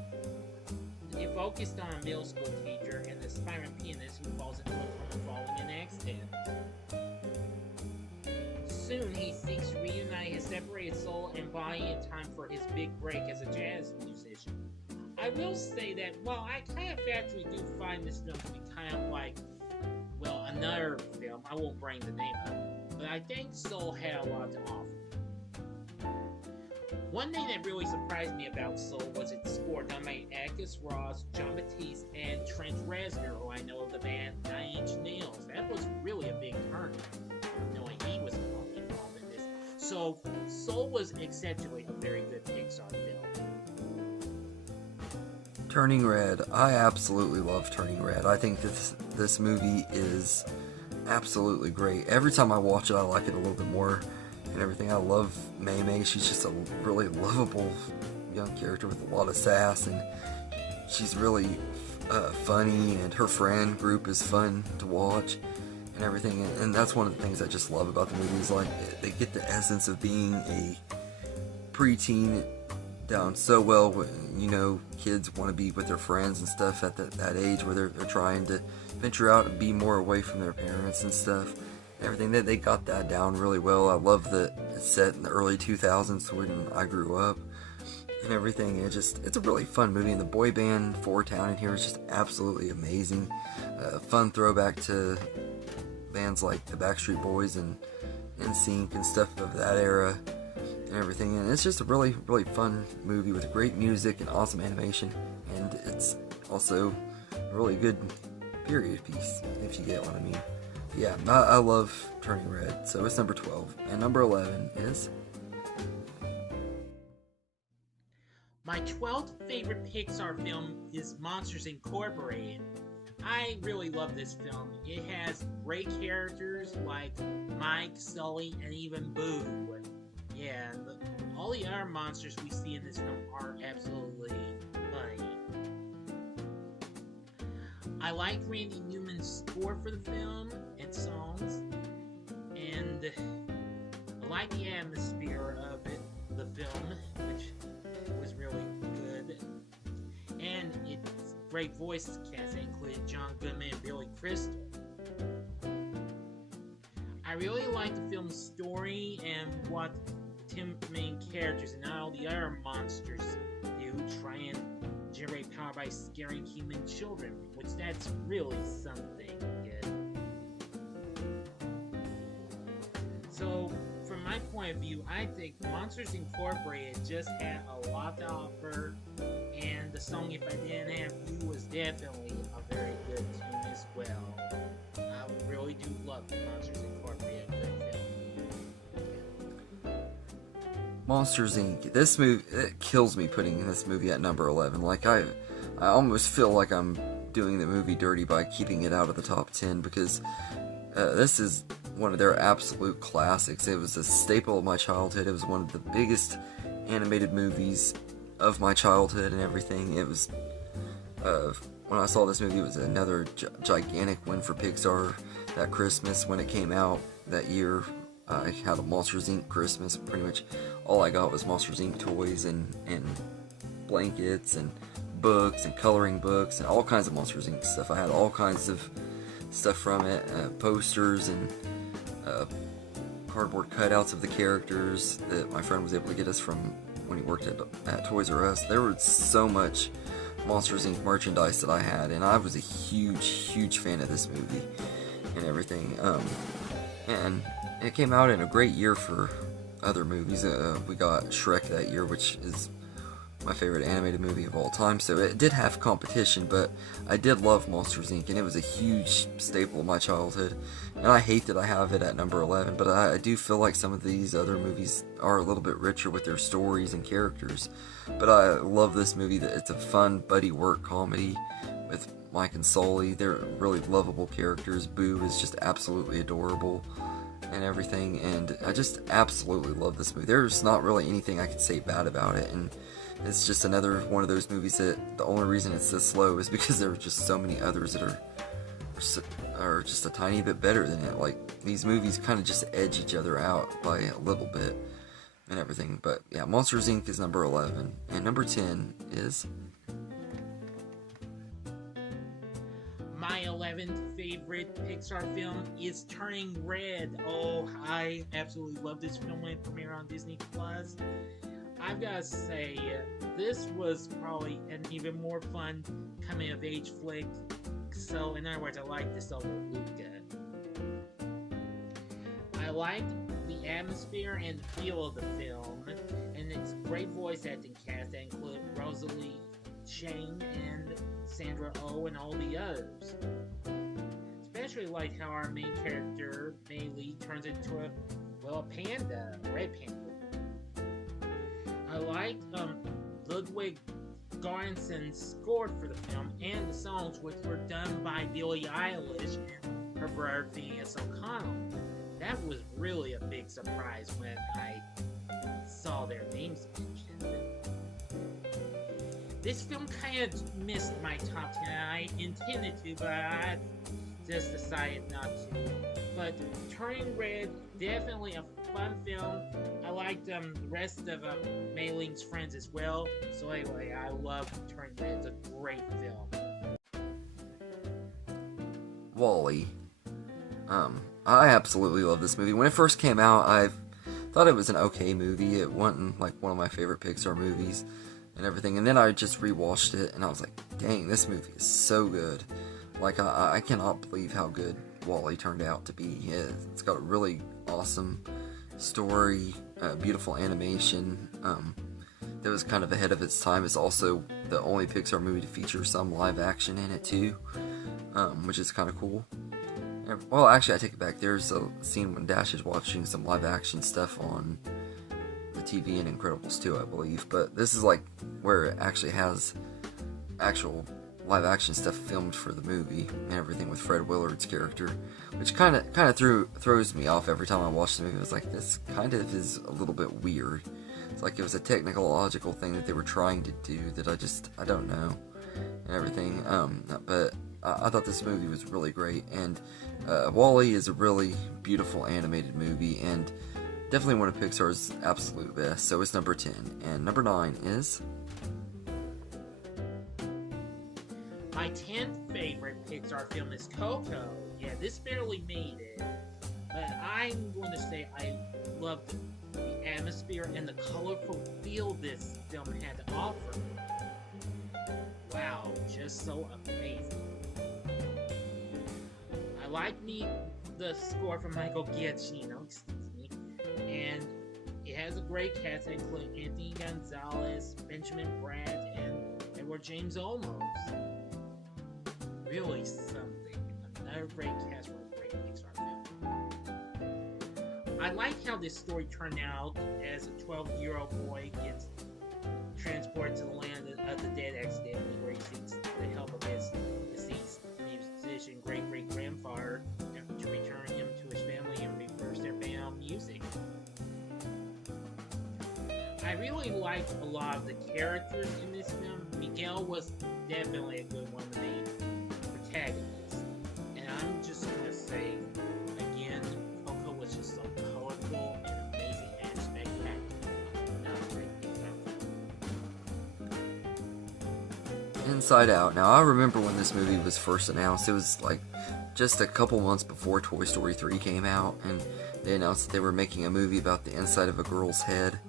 It focused on a middle school teacher and the aspiring pianist who falls into a coma following an accident. Soon, he seeks to reunite his separated soul and body in time for his big break as a jazz musician. I will say that while I kind of factually do find this film to be kind of like, well, another film, I won't bring the name up, but I think Soul had a lot to offer. One thing that really surprised me about Soul was its score done by Atticus Ross, John Batiste, and Trent Reznor, who I know of the band 9 Inch Nails. That was really a big turn, knowing he was involved in this. So, Soul was exceptionally a very good Pixar film. Turning Red. I absolutely love Turning Red. I think this movie is absolutely great. Every time I watch it, I like it a little bit more and everything. I love Mei Mei. She's just a really lovable young character with a lot of sass, and she's really funny, and her friend group is fun to watch and everything. And that's one of the things I just love about the movie is like they get the essence of being a preteen down so well. You know, kids want to be with their friends and stuff at that age where they're trying to venture out and be more away from their parents and stuff. Everything they got that down really well. I love that it's set in the early 2000s when I grew up and everything. It's a really fun movie, and the boy band Four Town in here is just absolutely amazing. Fun throwback to bands like the Backstreet Boys and NSYNC and stuff of that era and everything, and it's just a really, really fun movie with great music and awesome animation, and it's also a really good period piece, if you get what I mean. Yeah, I love Turning Red, so it's number 12, and number 11 is... My 12th favorite Pixar film is Monsters Incorporated. I really love this film. It has great characters like Mike, Sully, and even Boo. Yeah, all the other monsters we see in this film are absolutely funny. I like Randy Newman's score for the film and songs, and I like the atmosphere of the film, which was really good. And it's great voice cast that included John Goodman and Billy Crystal. I really like the film's story and what Tim main characters and not all the other monsters do try and generate power by scaring human children, which that's really something good. So, from my point of view, I think Monsters Incorporated just had a lot to offer, and the song If I Didn't Have You was definitely a very good tune as well. I really do love Monsters Incorporated, good film. Monsters Inc. This movie, it kills me putting this movie at number 11. Like, I almost feel like I'm doing the movie dirty by keeping it out of the top 10, because this is one of their absolute classics. It was a staple of my childhood. It was one of the biggest animated movies of my childhood and everything. It was, when I saw this movie, it was another gigantic win for Pixar that Christmas when it came out that year. I had a Monsters Inc. Christmas. Pretty much all I got was Monsters Inc. toys and blankets and books and coloring books and all kinds of Monsters Inc. stuff. I had all kinds of stuff from it, posters and cardboard cutouts of the characters that my friend was able to get us from when he worked at Toys R Us. There was so much Monsters Inc. merchandise that I had, and I was a huge fan of this movie and everything. And it came out in a great year for other movies. We got Shrek that year, which is my favorite animated movie of all time, so it did have competition, but I did love Monsters Inc., and it was a huge staple of my childhood, and I hate that I have it at number 11, but I do feel like some of these other movies are a little bit richer with their stories and characters, but I love this movie. That it's a fun buddy work comedy with Mike and Sully. They're really lovable characters. Boo is just absolutely adorable and everything, and I just absolutely love this movie. There's not really anything I could say bad about it, and it's just another one of those movies that the only reason it's this low is because there are just so many others that are just a tiny bit better than it. Like, these movies kind of just edge each other out by a little bit and everything. But yeah, Monsters Inc. is number 11, and number 10 is... My 11th favorite Pixar film is Turning Red. Oh, I absolutely love this film when it premiered on Disney Plus. I've got to say, this was probably an even more fun coming-of-age flick. So, in other words, I like this over Luca. I liked the atmosphere and the feel of the film, and its great voice acting cast that included Rosalie Shane and Sandra Oh and all the others. Especially like how our main character, Bailey, turns into a panda, a red panda. I liked Ludwig Göransson's score for the film and the songs, which were done by Billie Eilish and her brother Phineas O'Connell. That was really a big surprise when I saw their names mentioned. This film kind of missed my top 10. I intended to, but I just decided not to. But Turning Red, definitely a fun film. I liked the rest of Mei Ling's friends as well. So anyway, I love Turning Red. It's a great film. WALL-E. I absolutely love this movie. When it first came out, I thought it was an okay movie. It wasn't like one of my favorite Pixar movies and everything. And then I just rewatched it, and I was like, dang, this movie is so good. Like, I cannot believe how good WALL-E turned out to be. It's got a really awesome story, beautiful animation, that was kind of ahead of its time. It's also the only Pixar movie to feature some live action in it too, which is kind of cool. Well, actually, I take it back. There's a scene when Dash is watching some live action stuff on the TV in Incredibles 2, I believe, but this is like where it actually has actual live action stuff filmed for the movie and everything with Fred Willard's character, which kind of throws me off every time I watch the movie. It was like, this kind of is a little bit weird. It's like it was a technological thing that they were trying to do that I don't know and everything. But I thought this movie was really great, and WALL-E is a really beautiful animated movie and definitely one of Pixar's absolute best. So it's number 10, and number 9 is... My 10th favorite Pixar film is Coco. Yeah, this barely made it, but I'm going to say I loved the atmosphere and the colorful feel this film had to offer. Wow, just so amazing. I like the score from Michael Giacchino, and it has a great cast including Anthony Gonzalez, Benjamin Bratt, and Edward James Olmos. Really something. Another great cast for a great Pixar film. I like how this story turned out as a 12-year-old boy gets transported to the land of the dead accidentally, where he seeks the help of his deceased musician great-great-grandfather to return him to his family and reverse their band on music. I really liked a lot of the characters in this film. Miguel was definitely a good one, the main protagonist. And I'm just gonna say, again, Coco was just so colorful Inside Out. Now, I remember when this movie was first announced. It was like just a couple months before Toy Story 3 came out, and they announced that they were making a movie about the inside of a girl's head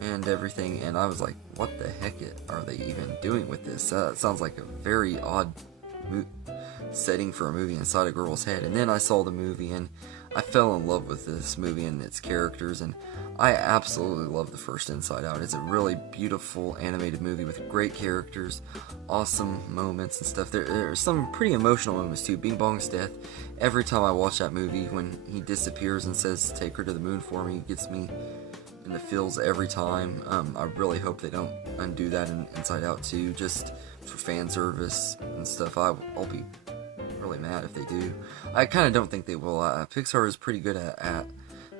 and everything, and I was like, what the heck are they even doing with this? It sounds like a very odd setting for a movie inside a girl's head. And then I saw the movie, and I fell in love with this movie and its characters, and I absolutely love the first Inside Out. It's a really beautiful animated movie with great characters, awesome moments and stuff. There are some pretty emotional moments too. Bing Bong's death, every time I watch that movie, when he disappears and says, "Take her to the moon for me," gets me in the feels every time. I really hope they don't undo that in Inside Out 2, just for fan service and stuff. I'll be really mad if they do. I kind of don't think they will. Pixar is pretty good at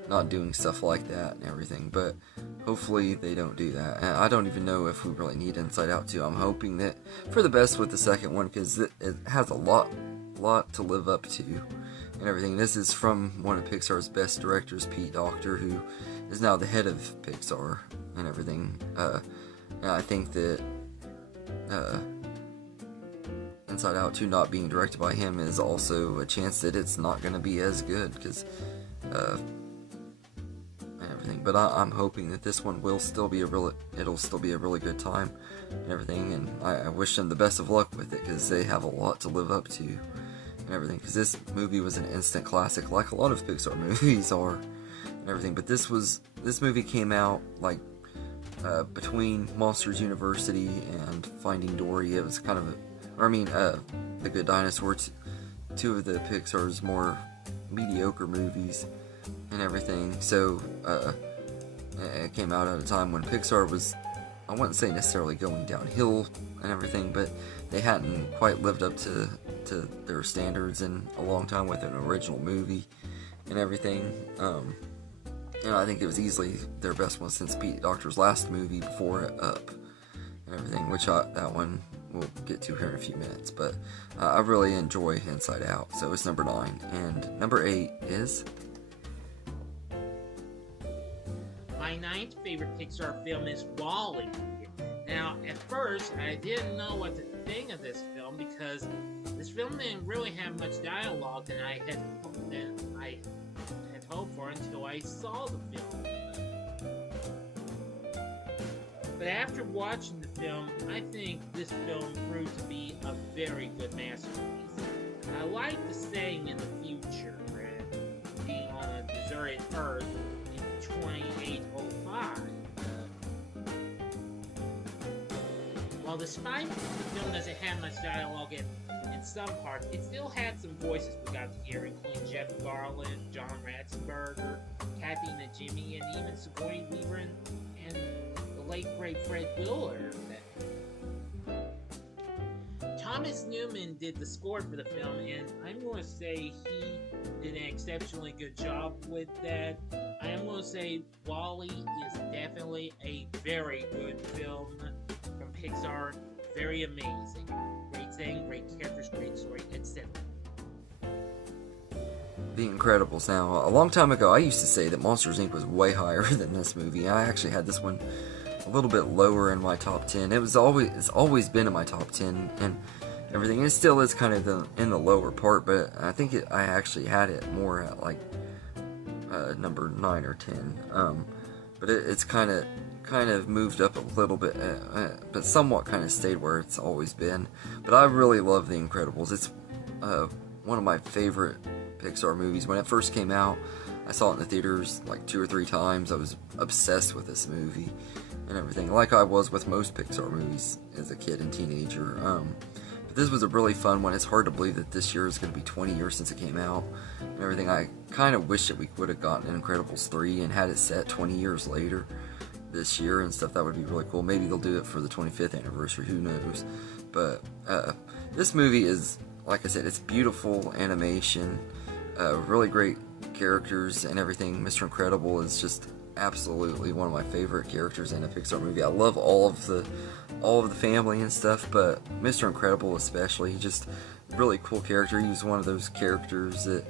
not doing stuff like that and everything, but hopefully they don't do that. And I don't even know if we really need Inside Out 2. I'm hoping that for the best with the second one, because it has a lot to live up to and everything. This is from one of Pixar's best directors, Pete Docter, who is now the head of Pixar and everything. And I think that Inside Out 2 not being directed by him is also a chance that it's not going to be as good, because and everything. But I'm hoping that this one will still be it'll still be a really good time and everything, and I wish them the best of luck with it, because they have a lot to live up to and everything, because this movie was an instant classic, like a lot of Pixar movies are and everything. But this movie came out like between Monsters University and Finding Dory. It was kind of The Good Dinosaur, two of the Pixar's more mediocre movies and everything. So it came out at a time when Pixar was, I wouldn't say necessarily going downhill and everything, but they hadn't quite lived up to their standards in a long time with an original movie and everything. I think it was easily their best one since Pete Docter's last movie before Up and everything, which that one we'll get to here in a few minutes. But I really enjoy Inside Out, so it's number 9. And number 8 is... My 9th favorite Pixar film is WALL-E. Now, at first, I didn't know what to think of this film, because this film didn't really have much dialogue than I had hoped for until I saw the film. But after watching the film, I think this film proved to be a very good masterpiece. I like the setting in the future, and being on a deserted Earth in 2805. While despite the film doesn't have much dialogue in some parts, it still had some voices we got to hear, including Jeff Garlin, John Ratzenberger, Kathy Najimy, and even Sigourney Weaver and the late great Fred Willard. Thomas Newman did the score for the film, and I'm going to say he did an exceptionally good job with that. I am going to say WALL-E is definitely a very good film from Pixar. Very amazing. Great setting, great characters, great story, etc. The Incredibles. Now, a long time ago, I used to say that Monsters, Inc. was way higher than this movie. I actually had this one a little bit lower in my top 10. It's always been in my top 10 and everything. It still is kind of in the lower part, but I think I actually had it more at like number 9 or 10. But it's kind of moved up a little bit, but somewhat kind of stayed where it's always been. But I really love The Incredibles. It's one of my favorite Pixar movies. When it first came out, I saw it in the theaters like 2 or 3 times. I was obsessed with this movie and everything, like I was with most Pixar movies as a kid and teenager. But this was a really fun one. It's hard to believe that this year is going to be 20 years since it came out and everything. I kind of wish that we would have gotten Incredibles 3 and had it set 20 years later this year and stuff. That would be really cool. Maybe they'll do it for the 25th anniversary, who knows. But this movie is, like I said, it's beautiful animation, really great characters and everything. Mr. Incredible is just absolutely one of my favorite characters in a Pixar movie. I love all of the family and stuff, but Mr. Incredible especially, he's just a really cool character. He's one of those characters that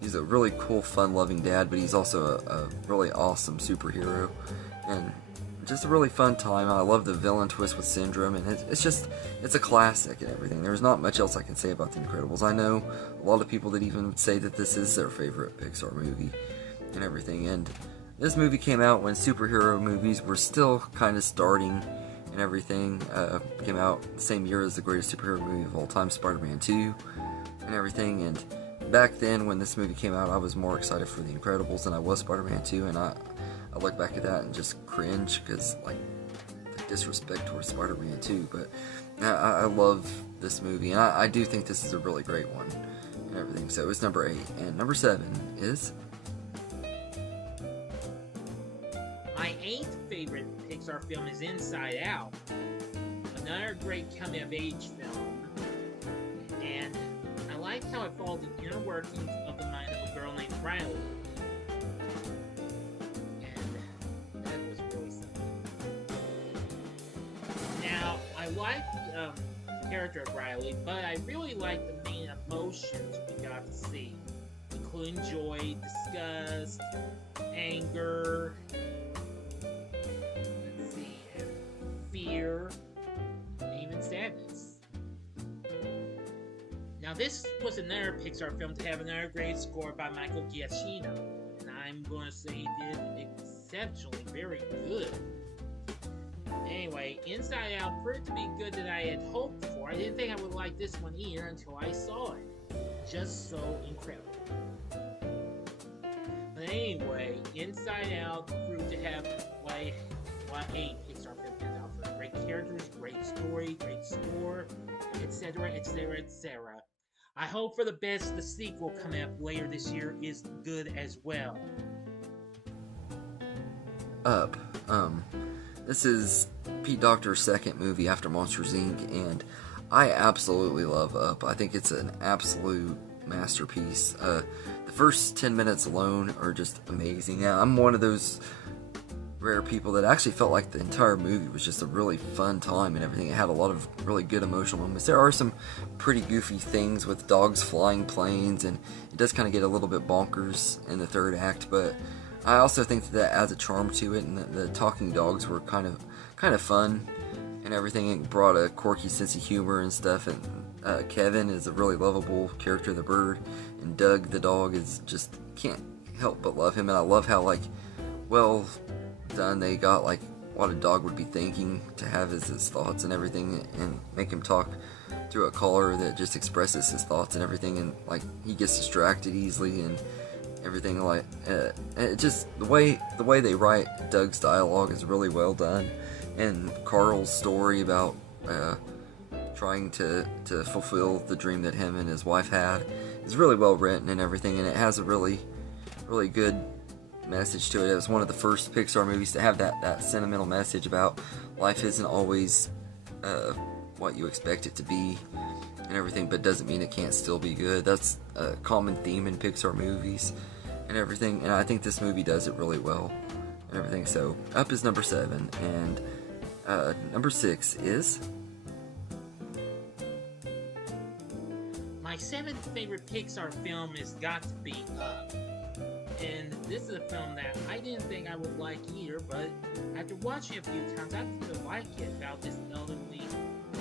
he's a really cool, fun-loving dad, but he's also a really awesome superhero. And just a really fun time. I love the villain twist with Syndrome, and it's a classic and everything. There's not much else I can say about The Incredibles. I know a lot of people that even say that this is their favorite Pixar movie and everything, and this movie came out when superhero movies were still kind of starting and everything. Came out the same year as the greatest superhero movie of all time, Spider-Man 2, and everything, and back then when this movie came out, I was more excited for The Incredibles than I was Spider-Man 2, and I look back at that and just cringe, because, like, the disrespect towards Spider-Man 2, but I love this movie, and I do think this is a really great one, and everything, so it's number 8, and number 7 is... My 8th favorite Pixar film is Inside Out, another great coming-of-age film, and I like how it followed the inner workings of the mind of a girl named Riley. And that was really something. Now, I like the character of Riley, but I really like the main emotions we got to see, including joy, disgust, anger, fear, and even sadness. Now, this was another Pixar film to have another great score by Michael Giacchino, and I'm going to say he did exceptionally very good. Anyway, Inside Out proved to be good that I had hoped for. I didn't think I would like this one either until I saw it. Just so incredible. But anyway, Inside Out proved to have what a Pixar film can offer. Great characters, great story, great score, etc., etc., etc. I hope for the best the sequel coming up later this year is good as well. Up. This is Pete Docter's second movie after Monsters, Inc., and I absolutely love Up. I think it's an absolute masterpiece. The first 10 minutes alone are just amazing. Now, I'm one of those rare people that actually felt like the entire movie was just a really fun time and everything. It had a lot of really good emotional moments. There are some pretty goofy things with dogs flying planes, and it does kind of get a little bit bonkers in the third act, but I also think that adds a charm to it, and the talking dogs were kind of fun and everything. It brought a quirky sense of humor and stuff, and Kevin is a really lovable character, the bird, and Doug the dog is just, can't help but love him, and I love how, like, well done they got, like, what a dog would be thinking to have as his thoughts and everything, and make him talk through a collar that just expresses his thoughts and everything, and, like, he gets distracted easily and everything. Like, it just, the way they write Doug's dialogue is really well done, and Carl's story about trying to fulfill the dream that him and his wife had is really well written and everything, and it has a really good message to it. It was one of the first Pixar movies to have that sentimental message about life isn't always what you expect it to be and everything, but doesn't mean it can't still be good. That's a common theme in Pixar movies and everything, and I think this movie does it really well and everything. So Up is number 7, and number 6 is... My 7th favorite Pixar film has got to be Up. And this is a film that I didn't think I would like either, but after watching it a few times, I think I like it about this elderly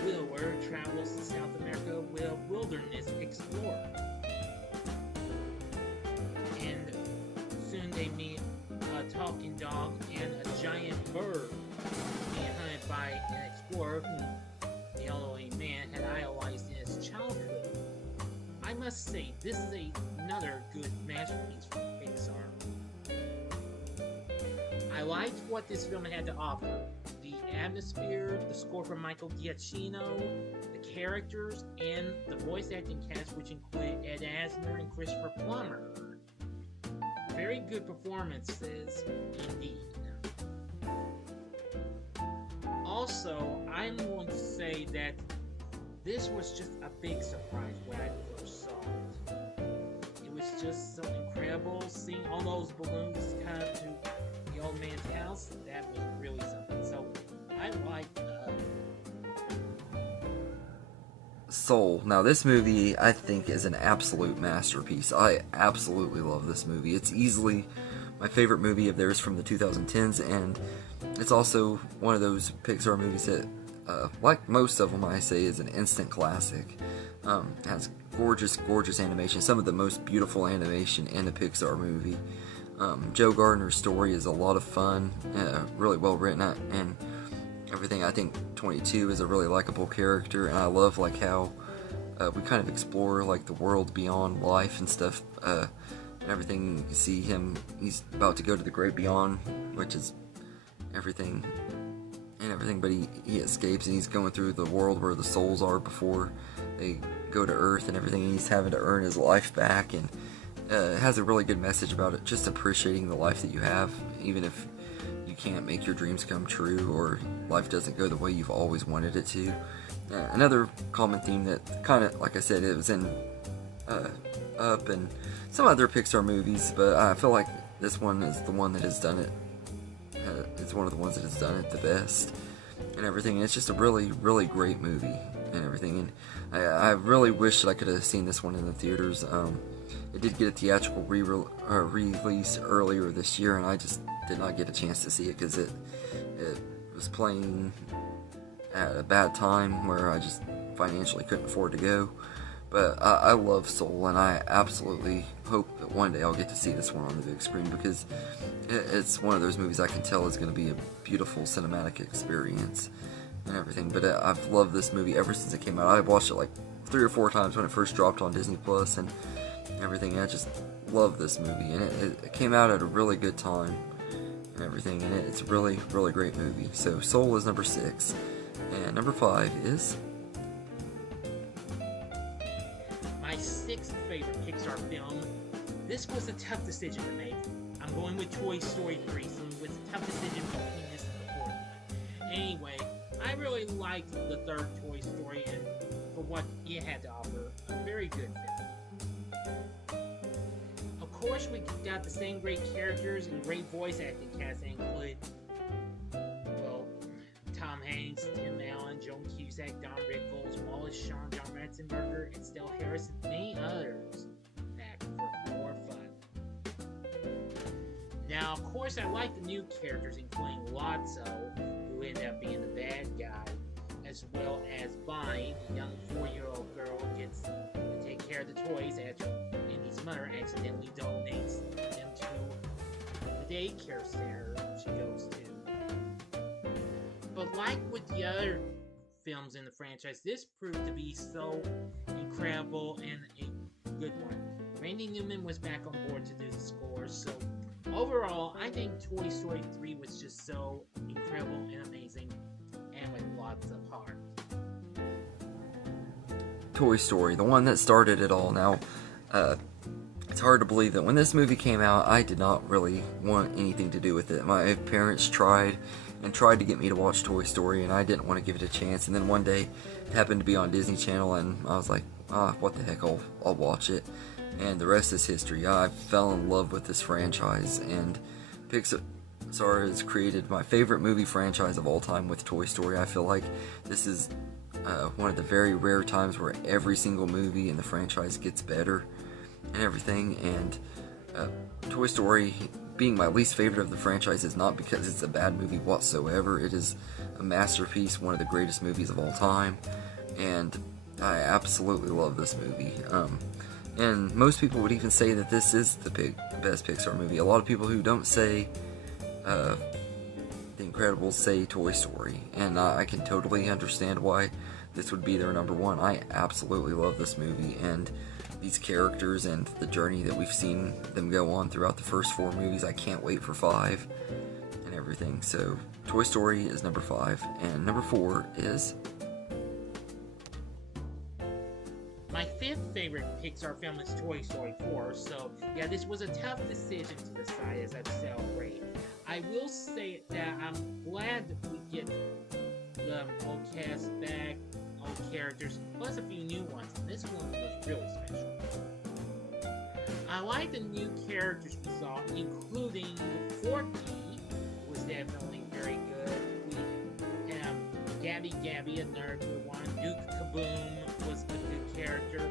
widower who travels to South America with a wilderness explorer. And soon they meet a talking dog and a giant bird being hunted by an explorer whom the elderly man had idolized in his childhood. I must say, this is another good masterpiece from Pixar. I liked what this film had to offer. The atmosphere, the score from Michael Giacchino, the characters, and the voice acting cast, which included Ed Asner and Christopher Plummer. Very good performances, indeed. Also, I'm going to say that this was just a big surprise when I first saw it. It was just so incredible seeing all those balloons come to the old man's house. That was really something. So I liked Soul. Now, this movie, I think, is an absolute masterpiece. I absolutely love this movie. It's easily my favorite movie of theirs from the 2010s, and it's also one of those Pixar movies that, like most of them, I say, is an instant classic. Has gorgeous, gorgeous animation, some of the most beautiful animation in a Pixar movie. Joe Gardner's story is a lot of fun, really well written, and everything. I think 22 is a really likable character, and I love like how we kind of explore like the world beyond life and stuff, and everything. You see him, he's about to go to the great beyond, which is everything and everything, but he escapes, and he's going through the world where the souls are before they go to Earth and everything, and he's having to earn his life back, and it has a really good message about it, just appreciating the life that you have, even if you can't make your dreams come true, or life doesn't go the way you've always wanted it to. Another common theme that kind of, like I said, it was in Up and some other Pixar movies, but I feel like this one is the one that has done it. It's one of the ones that has done it the best and everything. It's just a really, really great movie and everything. And I really wish that I could have seen this one in the theaters. It did get a theatrical release earlier this year, and I just did not get a chance to see it because it was playing at a bad time where I just financially couldn't afford to go. But I love Soul, and I absolutely hope that one day I'll get to see this one on the big screen, because it's one of those movies I can tell is going to be a beautiful cinematic experience and everything. But I've loved this movie ever since it came out. I watched it like 3 or 4 times when it first dropped on Disney Plus and everything. I just love this movie, and it came out at a really good time and everything, and it's a really, really great movie. So Soul is number 6, and number 5 is My 6th favorite Pixar film. This was a tough decision to make. I'm going with Toy Story 3, so it was a tough decision between this and the 4th one. Anyway, I really liked the 3rd Toy Story, and for what it had to offer, a very good film. Of course, we got the same great characters and great voice acting cast that include, well, Tom Hanks, Tim Allen, Joan Cusack, Don Rickles, Wallace Shawn, John Ratzenberger, and Stella Harris, and many others back for more fun. Now, of course, I like the new characters, including Lotso, who ended up being the bad guy, as well as Bonnie, the young 4-year-old girl who gets to take care of the toys after Indy's mother accidentally donates them to the daycare center she goes to. But like with the other films in the franchise, this proved to be so incredible and a good one. Randy Newman was back on board to do the score, so overall, I think Toy Story 3 was just so incredible and amazing, and with lots of heart. Toy Story, the one that started it all. Now, it's hard to believe that when this movie came out, I did not really want anything to do with it. My parents tried to get me to watch Toy Story, and I didn't want to give it a chance. And then one day, it happened to be on Disney Channel, and I was like, what the heck, I'll watch it. And the rest is history. I fell in love with this franchise, and Pixar has created my favorite movie franchise of all time with Toy Story. I feel like this is one of the very rare times where every single movie in the franchise gets better and everything. And Toy Story being my least favorite of the franchise is not because it's a bad movie whatsoever. It is a masterpiece, one of the greatest movies of all time, and I absolutely love this movie. And most people would even say that this is the best Pixar movie. A lot of people who don't say The Incredibles say Toy Story, and I can totally understand why this would be their number 1. I absolutely love this movie, and these characters and the journey that we've seen them go on throughout the first 4 movies. I can't wait for 5 and everything. So Toy Story is number 5, and number 4 is My 5th favorite Pixar film is Toy Story 4, so yeah, this was a tough decision to decide as I celebrate. I will say that I'm glad that we get the old cast back, old characters, plus a few new ones, and this one was really special. I like the new characters we saw, including Forky, who was definitely very good. We have Gabby, another good one. Duke Kaboom was a good character.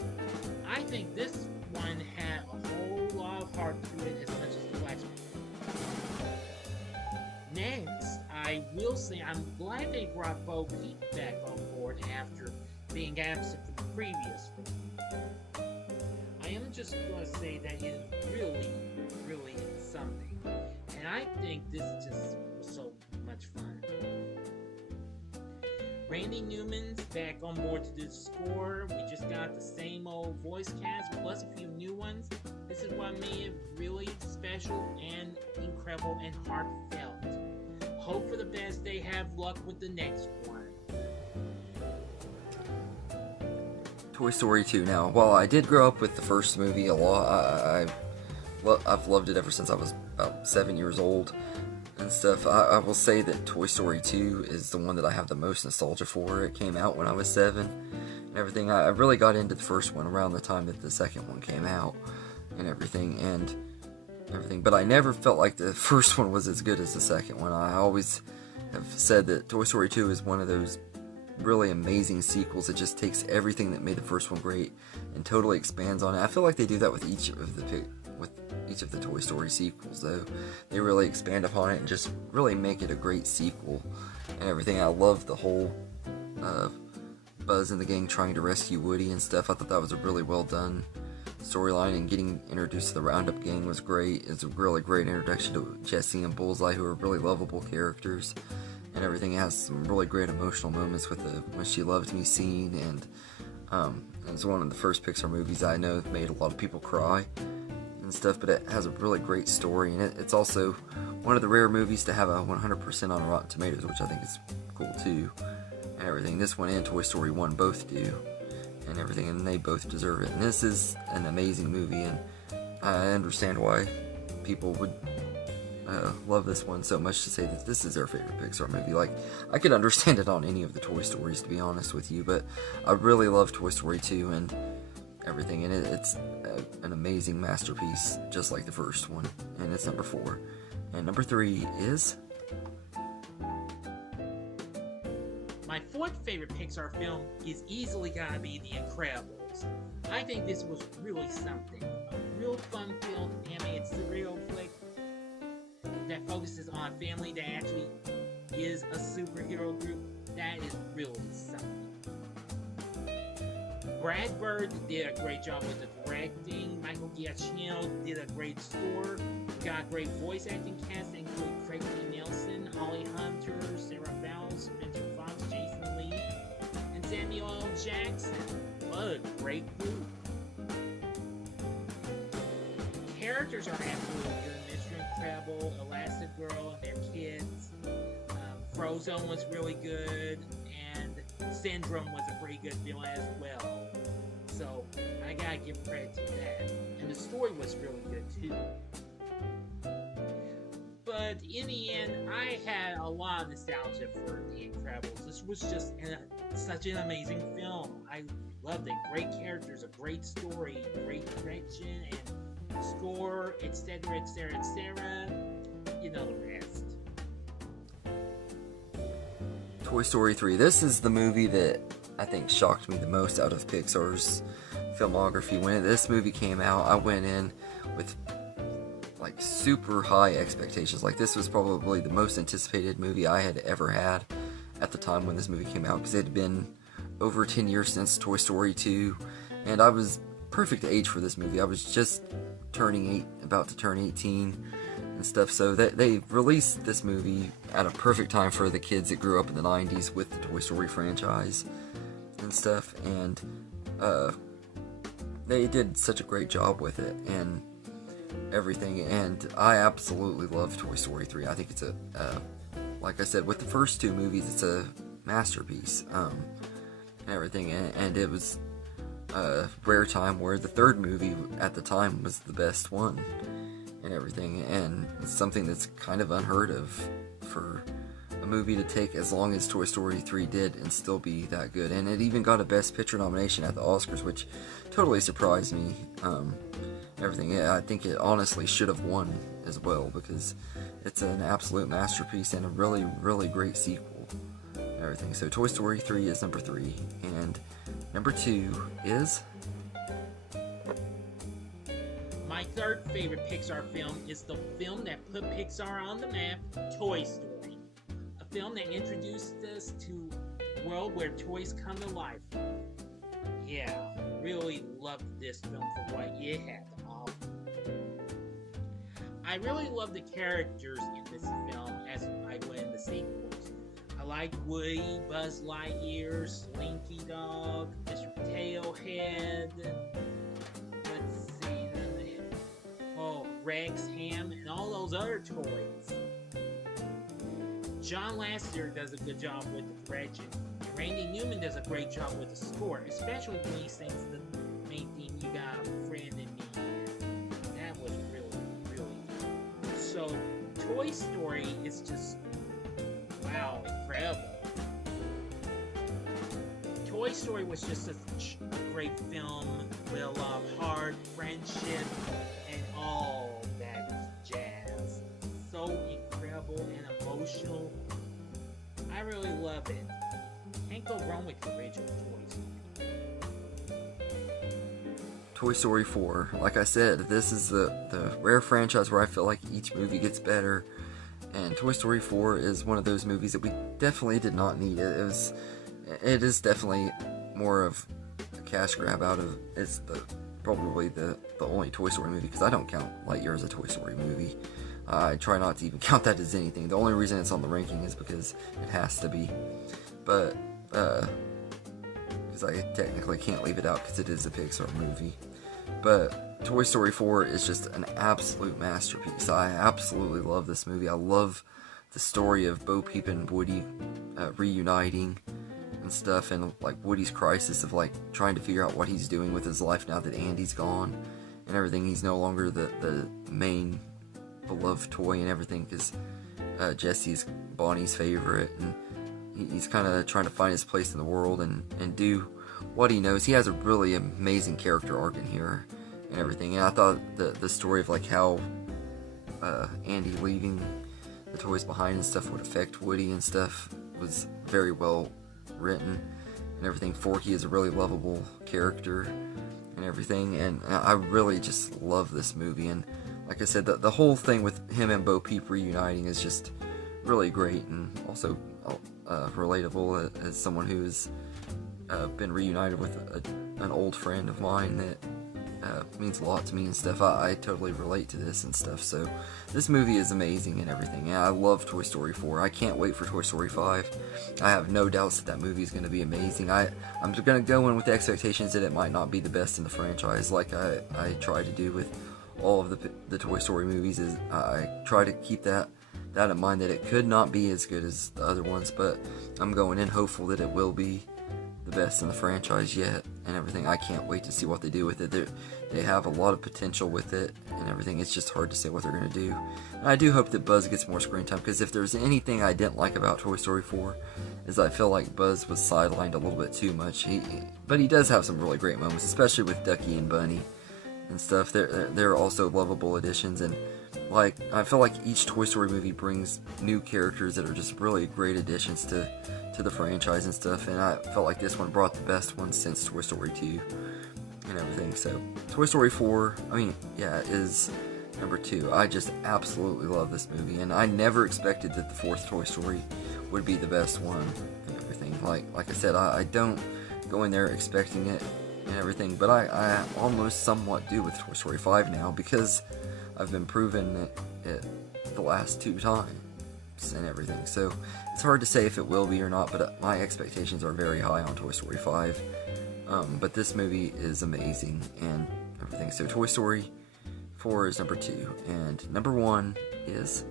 I think this one had a whole lot of heart to it, as much as the last one. I will say I'm glad they brought Bo Peep back on board after being absent from the previous film. I am just going to say that he is really, really something. And I think this just was so much fun. Randy Newman's back on board to do the score. We just got the same old voice cast plus a few new ones. This is what made it really special and incredible and heartfelt. Hope for the best. They have luck with the next one. Toy Story 2. Now, while I did grow up with the first movie a lot, I've loved it ever since I was about 7 years old and stuff. I will say that Toy Story 2 is the one that I have the most nostalgia for. It came out when I was 7 and everything. I really got into the first one around the time that the second one came out and everything. But I never felt like the first one was as good as the second one. I always have said that Toy Story 2 is one of those really amazing sequels. It just takes everything that made the first one great and totally expands on it. I feel like they do that with each of the Toy Story sequels, though. They really expand upon it and just really make it a great sequel and everything. I love the whole Buzz and the gang trying to rescue Woody and stuff. I thought that was a really well done storyline, and getting introduced to the Roundup gang was great. It's a really great introduction to Jesse and Bullseye, who are really lovable characters and everything. It has some really great emotional moments with the "When She Loved Me" scene, and it's one of the first Pixar movies I know made a lot of people cry and stuff, but it has a really great story, and it's also one of the rare movies to have a 100% on Rotten Tomatoes, which I think is cool too, and everything. This one and Toy Story 1 both do, and everything, and they both deserve it. And this is an amazing movie, and I understand why people would love this one so much to say that this is their favorite Pixar movie. Like, I could understand it on any of the Toy Stories, to be honest with you, but I really love Toy Story 2 and everything, and it's an amazing masterpiece, just like the first one, and it's number 4. And number 3 is... My fourth favorite Pixar film is easily gotta be The Incredibles. I think this was really something. A real fun-filled animated surreal flick that focuses on a family that actually is a superhero group. That is really something. Brad Bird did a great job with the directing. Michael Giacchino did a great score. We got a great voice acting cast, including Craig T. Nelson, Holly Hunter, Sarah Bowles, Spencer Fox, Jason Lee, and Samuel L. Jackson. What a great group. Characters are absolutely good. Mr. Incredible, Elastigirl, and their kids. Frozone was really good, and Syndrome was a pretty good villain as well. So I gotta give credit to that. And the story was really good too. But in the end, I had a lot of nostalgia for The Incredibles. This was just such an amazing film. I loved it. Great characters, a great story, great direction, and score, etc., etc., etc. You know the rest. Toy Story 3. This is the movie that I think shocked me the most out of Pixar's filmography. When this movie came out, I went in with like super high expectations. Like, this was probably the most anticipated movie I had ever had at the time when this movie came out, because it had been over 10 years since Toy Story 2, and I was perfect age for this movie. I was just about to turn 18 and stuff, so they released this movie at a perfect time for the kids that grew up in the 90s with the Toy Story franchise and stuff, and they did such a great job with it and everything, and I absolutely love Toy Story 3. I think it's like I said, with the first two movies, it's a masterpiece, and everything, and it was a rare time where the third movie at the time was the best one and everything, and it's something that's kind of unheard of for a movie to take as long as Toy Story 3 did and still be that good. And it even got a Best Picture nomination at the Oscars, which totally surprised me. Everything, yeah, I think it honestly should have won as well, because it's an absolute masterpiece and a really, really great sequel and everything. So Toy Story 3 is number 3, and number 2 is... My third favorite Pixar film is the film that put Pixar on the map, Toy Story. A film that introduced us to a world where toys come to life. Yeah, really loved this film for what it had to offer. I really love the characters in this film as I went in the sequels. I like Woody, Buzz Lightyear, Slinky Dog, Mr. Tailhead. Let's see, Rex, Ham, and all those other toys. John Lasseter does a good job with the direction. Randy Newman does a great job with the score, especially when he sings the main theme, "You Got a Friend in Me." That was really, really good. So, Toy Story is just, wow, incredible. Toy Story was just such a great film with a lot of heart, friendship, and all that jazz. So incredible and emotional. I really love it. Can't go wrong with the original Toy Story. Toy Story 4. Like I said, this is the rare franchise where I feel like each movie gets better. And Toy Story 4 is one of those movies that we definitely did not need. It is definitely more of a cash grab out of, it's probably the only Toy Story movie, because I don't count Lightyear as a Toy Story movie. I try not to even count that as anything. The only reason it's on the ranking is because it has to be. But, because I technically can't leave it out because it is a Pixar movie. But Toy Story 4 is just an absolute masterpiece. I absolutely love this movie. I love the story of Bo Peep and Woody reuniting and stuff, and like Woody's crisis of like trying to figure out what he's doing with his life now that Andy's gone and everything. He's no longer the main beloved toy and everything, because Jesse's Bonnie's favorite, and he's kind of trying to find his place in the world and do what he knows. He has a really amazing character arc in here and everything, and I thought the story of like how Andy leaving the toys behind and stuff would affect Woody and stuff was very well written and everything. Forky is a really lovable character and everything, and I really just love this movie. And like I said, the whole thing with him and Bo Peep reuniting is just really great, and also relatable as someone who's been reunited with an old friend of mine that means a lot to me and stuff. I totally relate to this and stuff. So this movie is amazing and everything, and I love Toy Story 4. I can't wait for Toy Story 5. I have no doubts that movie is going to be amazing. I'm going to go in with the expectations that it might not be the best in the franchise, like I try to do with all of the Toy Story movies. Is I try to keep that in mind, that it could not be as good as the other ones, but I'm going in hopeful that it will be the best in the franchise yet and everything. I can't wait to see what they do with it. They have a lot of potential with it and everything. It's just hard to say what they're going to do. And I do hope that Buzz gets more screen time, because if there's anything I didn't like about Toy Story 4 is I feel like Buzz was sidelined a little bit too much. But he does have some really great moments, especially with Ducky and Bunny and stuff. They're also lovable additions, and like I feel like each Toy Story movie brings new characters that are just really great additions to the franchise and stuff, and I felt like this one brought the best one since Toy Story 2 and everything. So Toy Story 4, is number 2. I just absolutely love this movie, and I never expected that the fourth Toy Story would be the best one and everything. Like I said, I don't go in there expecting it and everything, but I almost somewhat do with Toy Story 5 now, because I've been proven it the last 2 times and everything. So it's hard to say if it will be or not, but my expectations are very high on Toy Story 5. But this movie is amazing and everything. So Toy Story 4 is number 2, and number 1 is...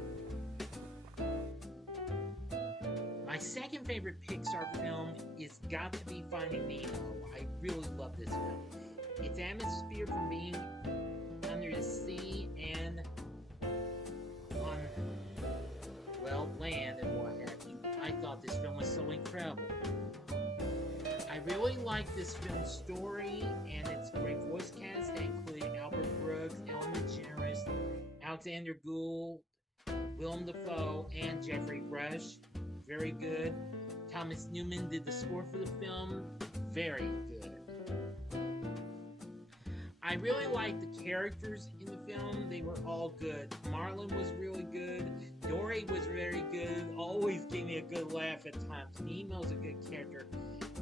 My second favorite Pixar film is got to be Finding Nemo. I really love this film. Its atmosphere from being under the sea and on, land and what have you. I thought this film was so incredible. I really like this film's story and its great voice cast that included Albert Brooks, Ellen DeGeneres, Alexander Gould, Willem Dafoe, and Jeffrey Rush. Very good. Thomas Newman did the score for the film. Very good. I really liked the characters in the film. They were all good. Marlon was really good. Dory was very good. Always gave me a good laugh at times. Nemo's a good character.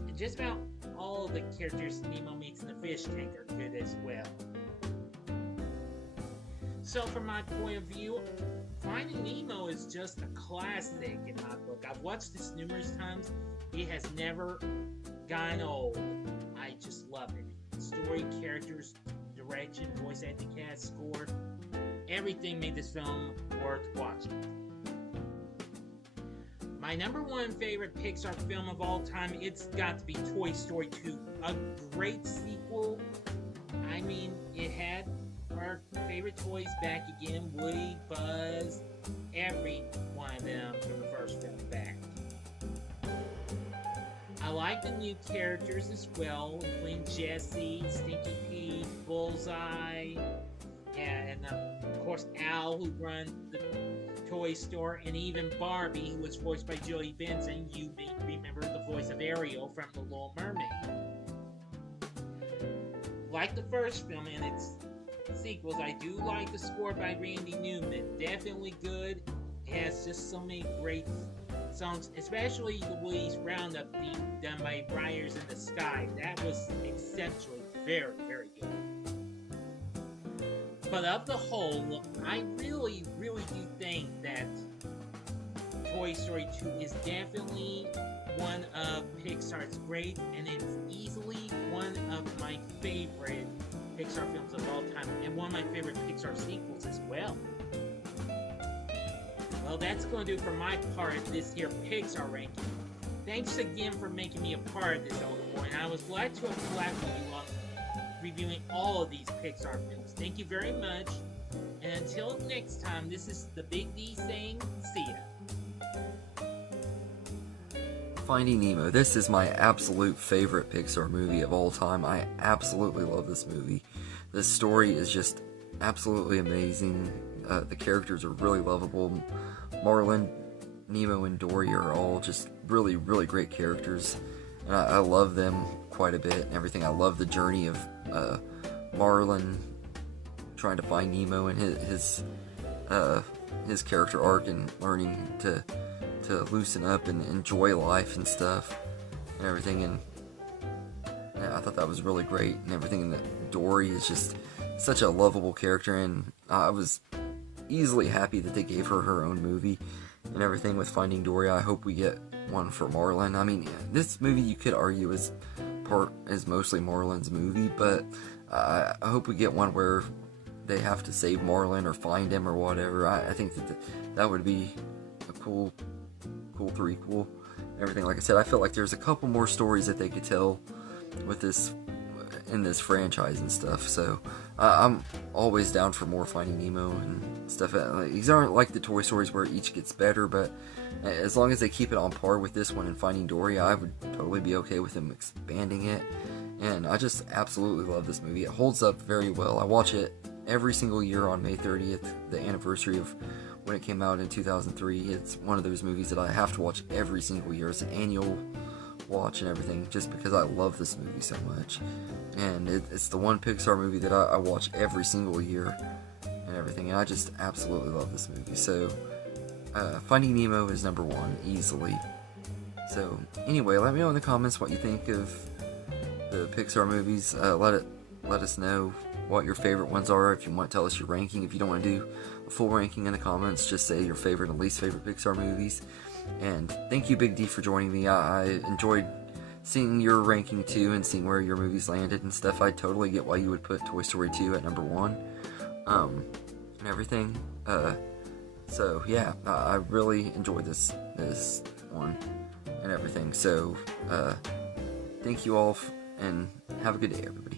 And just about all of the characters Nemo meets in the fish tank are good as well. So from my point of view, Finding Nemo is just a classic in my book. I've watched this numerous times. It has never gotten old. I just love it. Story, characters, direction, voice acting, cast, score, everything made this film worth watching. My number one favorite Pixar film of all time, it's got to be Toy Story 2. A great sequel. I mean, it had our favorite toys back again. Woody, Buzz, every one of them from the first film back. I like the new characters as well, including Jessie, Stinky Pete, Bullseye, and of course Al, who runs the toy store, and even Barbie, who was voiced by Jodie Benson. You may remember the voice of Ariel from The Little Mermaid. Like the first film and its sequels, I do like the score by Randy Newman. Definitely good. It has just so many great songs, especially the Woody's Roundup theme done by Riders in the Sky. That was exceptionally very, very good. But of the whole, I really, really do think that Toy Story 2 is definitely one of Pixar's great, and it's easily one of my favorite Pixar films of all time, and one of my favorite Pixar sequels as well. Well, that's going to do for my part of this here Pixar ranking. Thanks again for making me a part of this Older Boy, and I was glad to have collabed with you on reviewing all of these Pixar films. Thank you very much, and until next time, this is the Big D saying, see ya. Finding Nemo. This is my absolute favorite Pixar movie of all time. I absolutely love this movie. The story is just absolutely amazing. The characters are really lovable. Marlin, Nemo, and Dory are all just really, really great characters. And I love them quite a bit and everything. I love the journey of Marlin trying to find Nemo and his character arc and learning to loosen up and enjoy life and stuff and everything, and yeah, I thought that was really great and everything. And that Dory is just such a lovable character, and I was easily happy that they gave her her own movie and everything with Finding Dory. I hope we get one for Marlin. I mean, this movie you could argue is mostly Marlin's movie, but I hope we get one where they have to save Marlin or find him or whatever. I think that would be a cool threequel and everything. Like I said, I feel like there's a couple more stories that they could tell with this in this franchise and stuff, so I'm always down for more Finding Nemo and stuff. These aren't like the Toy Stories where each gets better, but as long as they keep it on par with this one and Finding Dory, I would totally be okay with them expanding it. And I just absolutely love this movie. It holds up very well. I watch it every single year on May 30th, the anniversary of when it came out in 2003. It's one of those movies that I have to watch every single year. It's an annual watch and everything, just because I love this movie so much. And it's the one Pixar movie that I watch every single year and everything, and I just absolutely love this movie. So Finding Nemo is number one, easily. So anyway, let me know in the comments what you think of the Pixar movies. Let us know what your favorite ones are. If you want to tell us your ranking, if you don't want to do a full ranking in the comments, just say your favorite and least favorite Pixar movies. And thank you, Big D, for joining me. I enjoyed seeing your ranking too and seeing where your movies landed and stuff. I totally get why you would put Toy Story 2 at number 1 and everything. So yeah, I really enjoyed this one and everything. So thank you all and have a good day, everybody.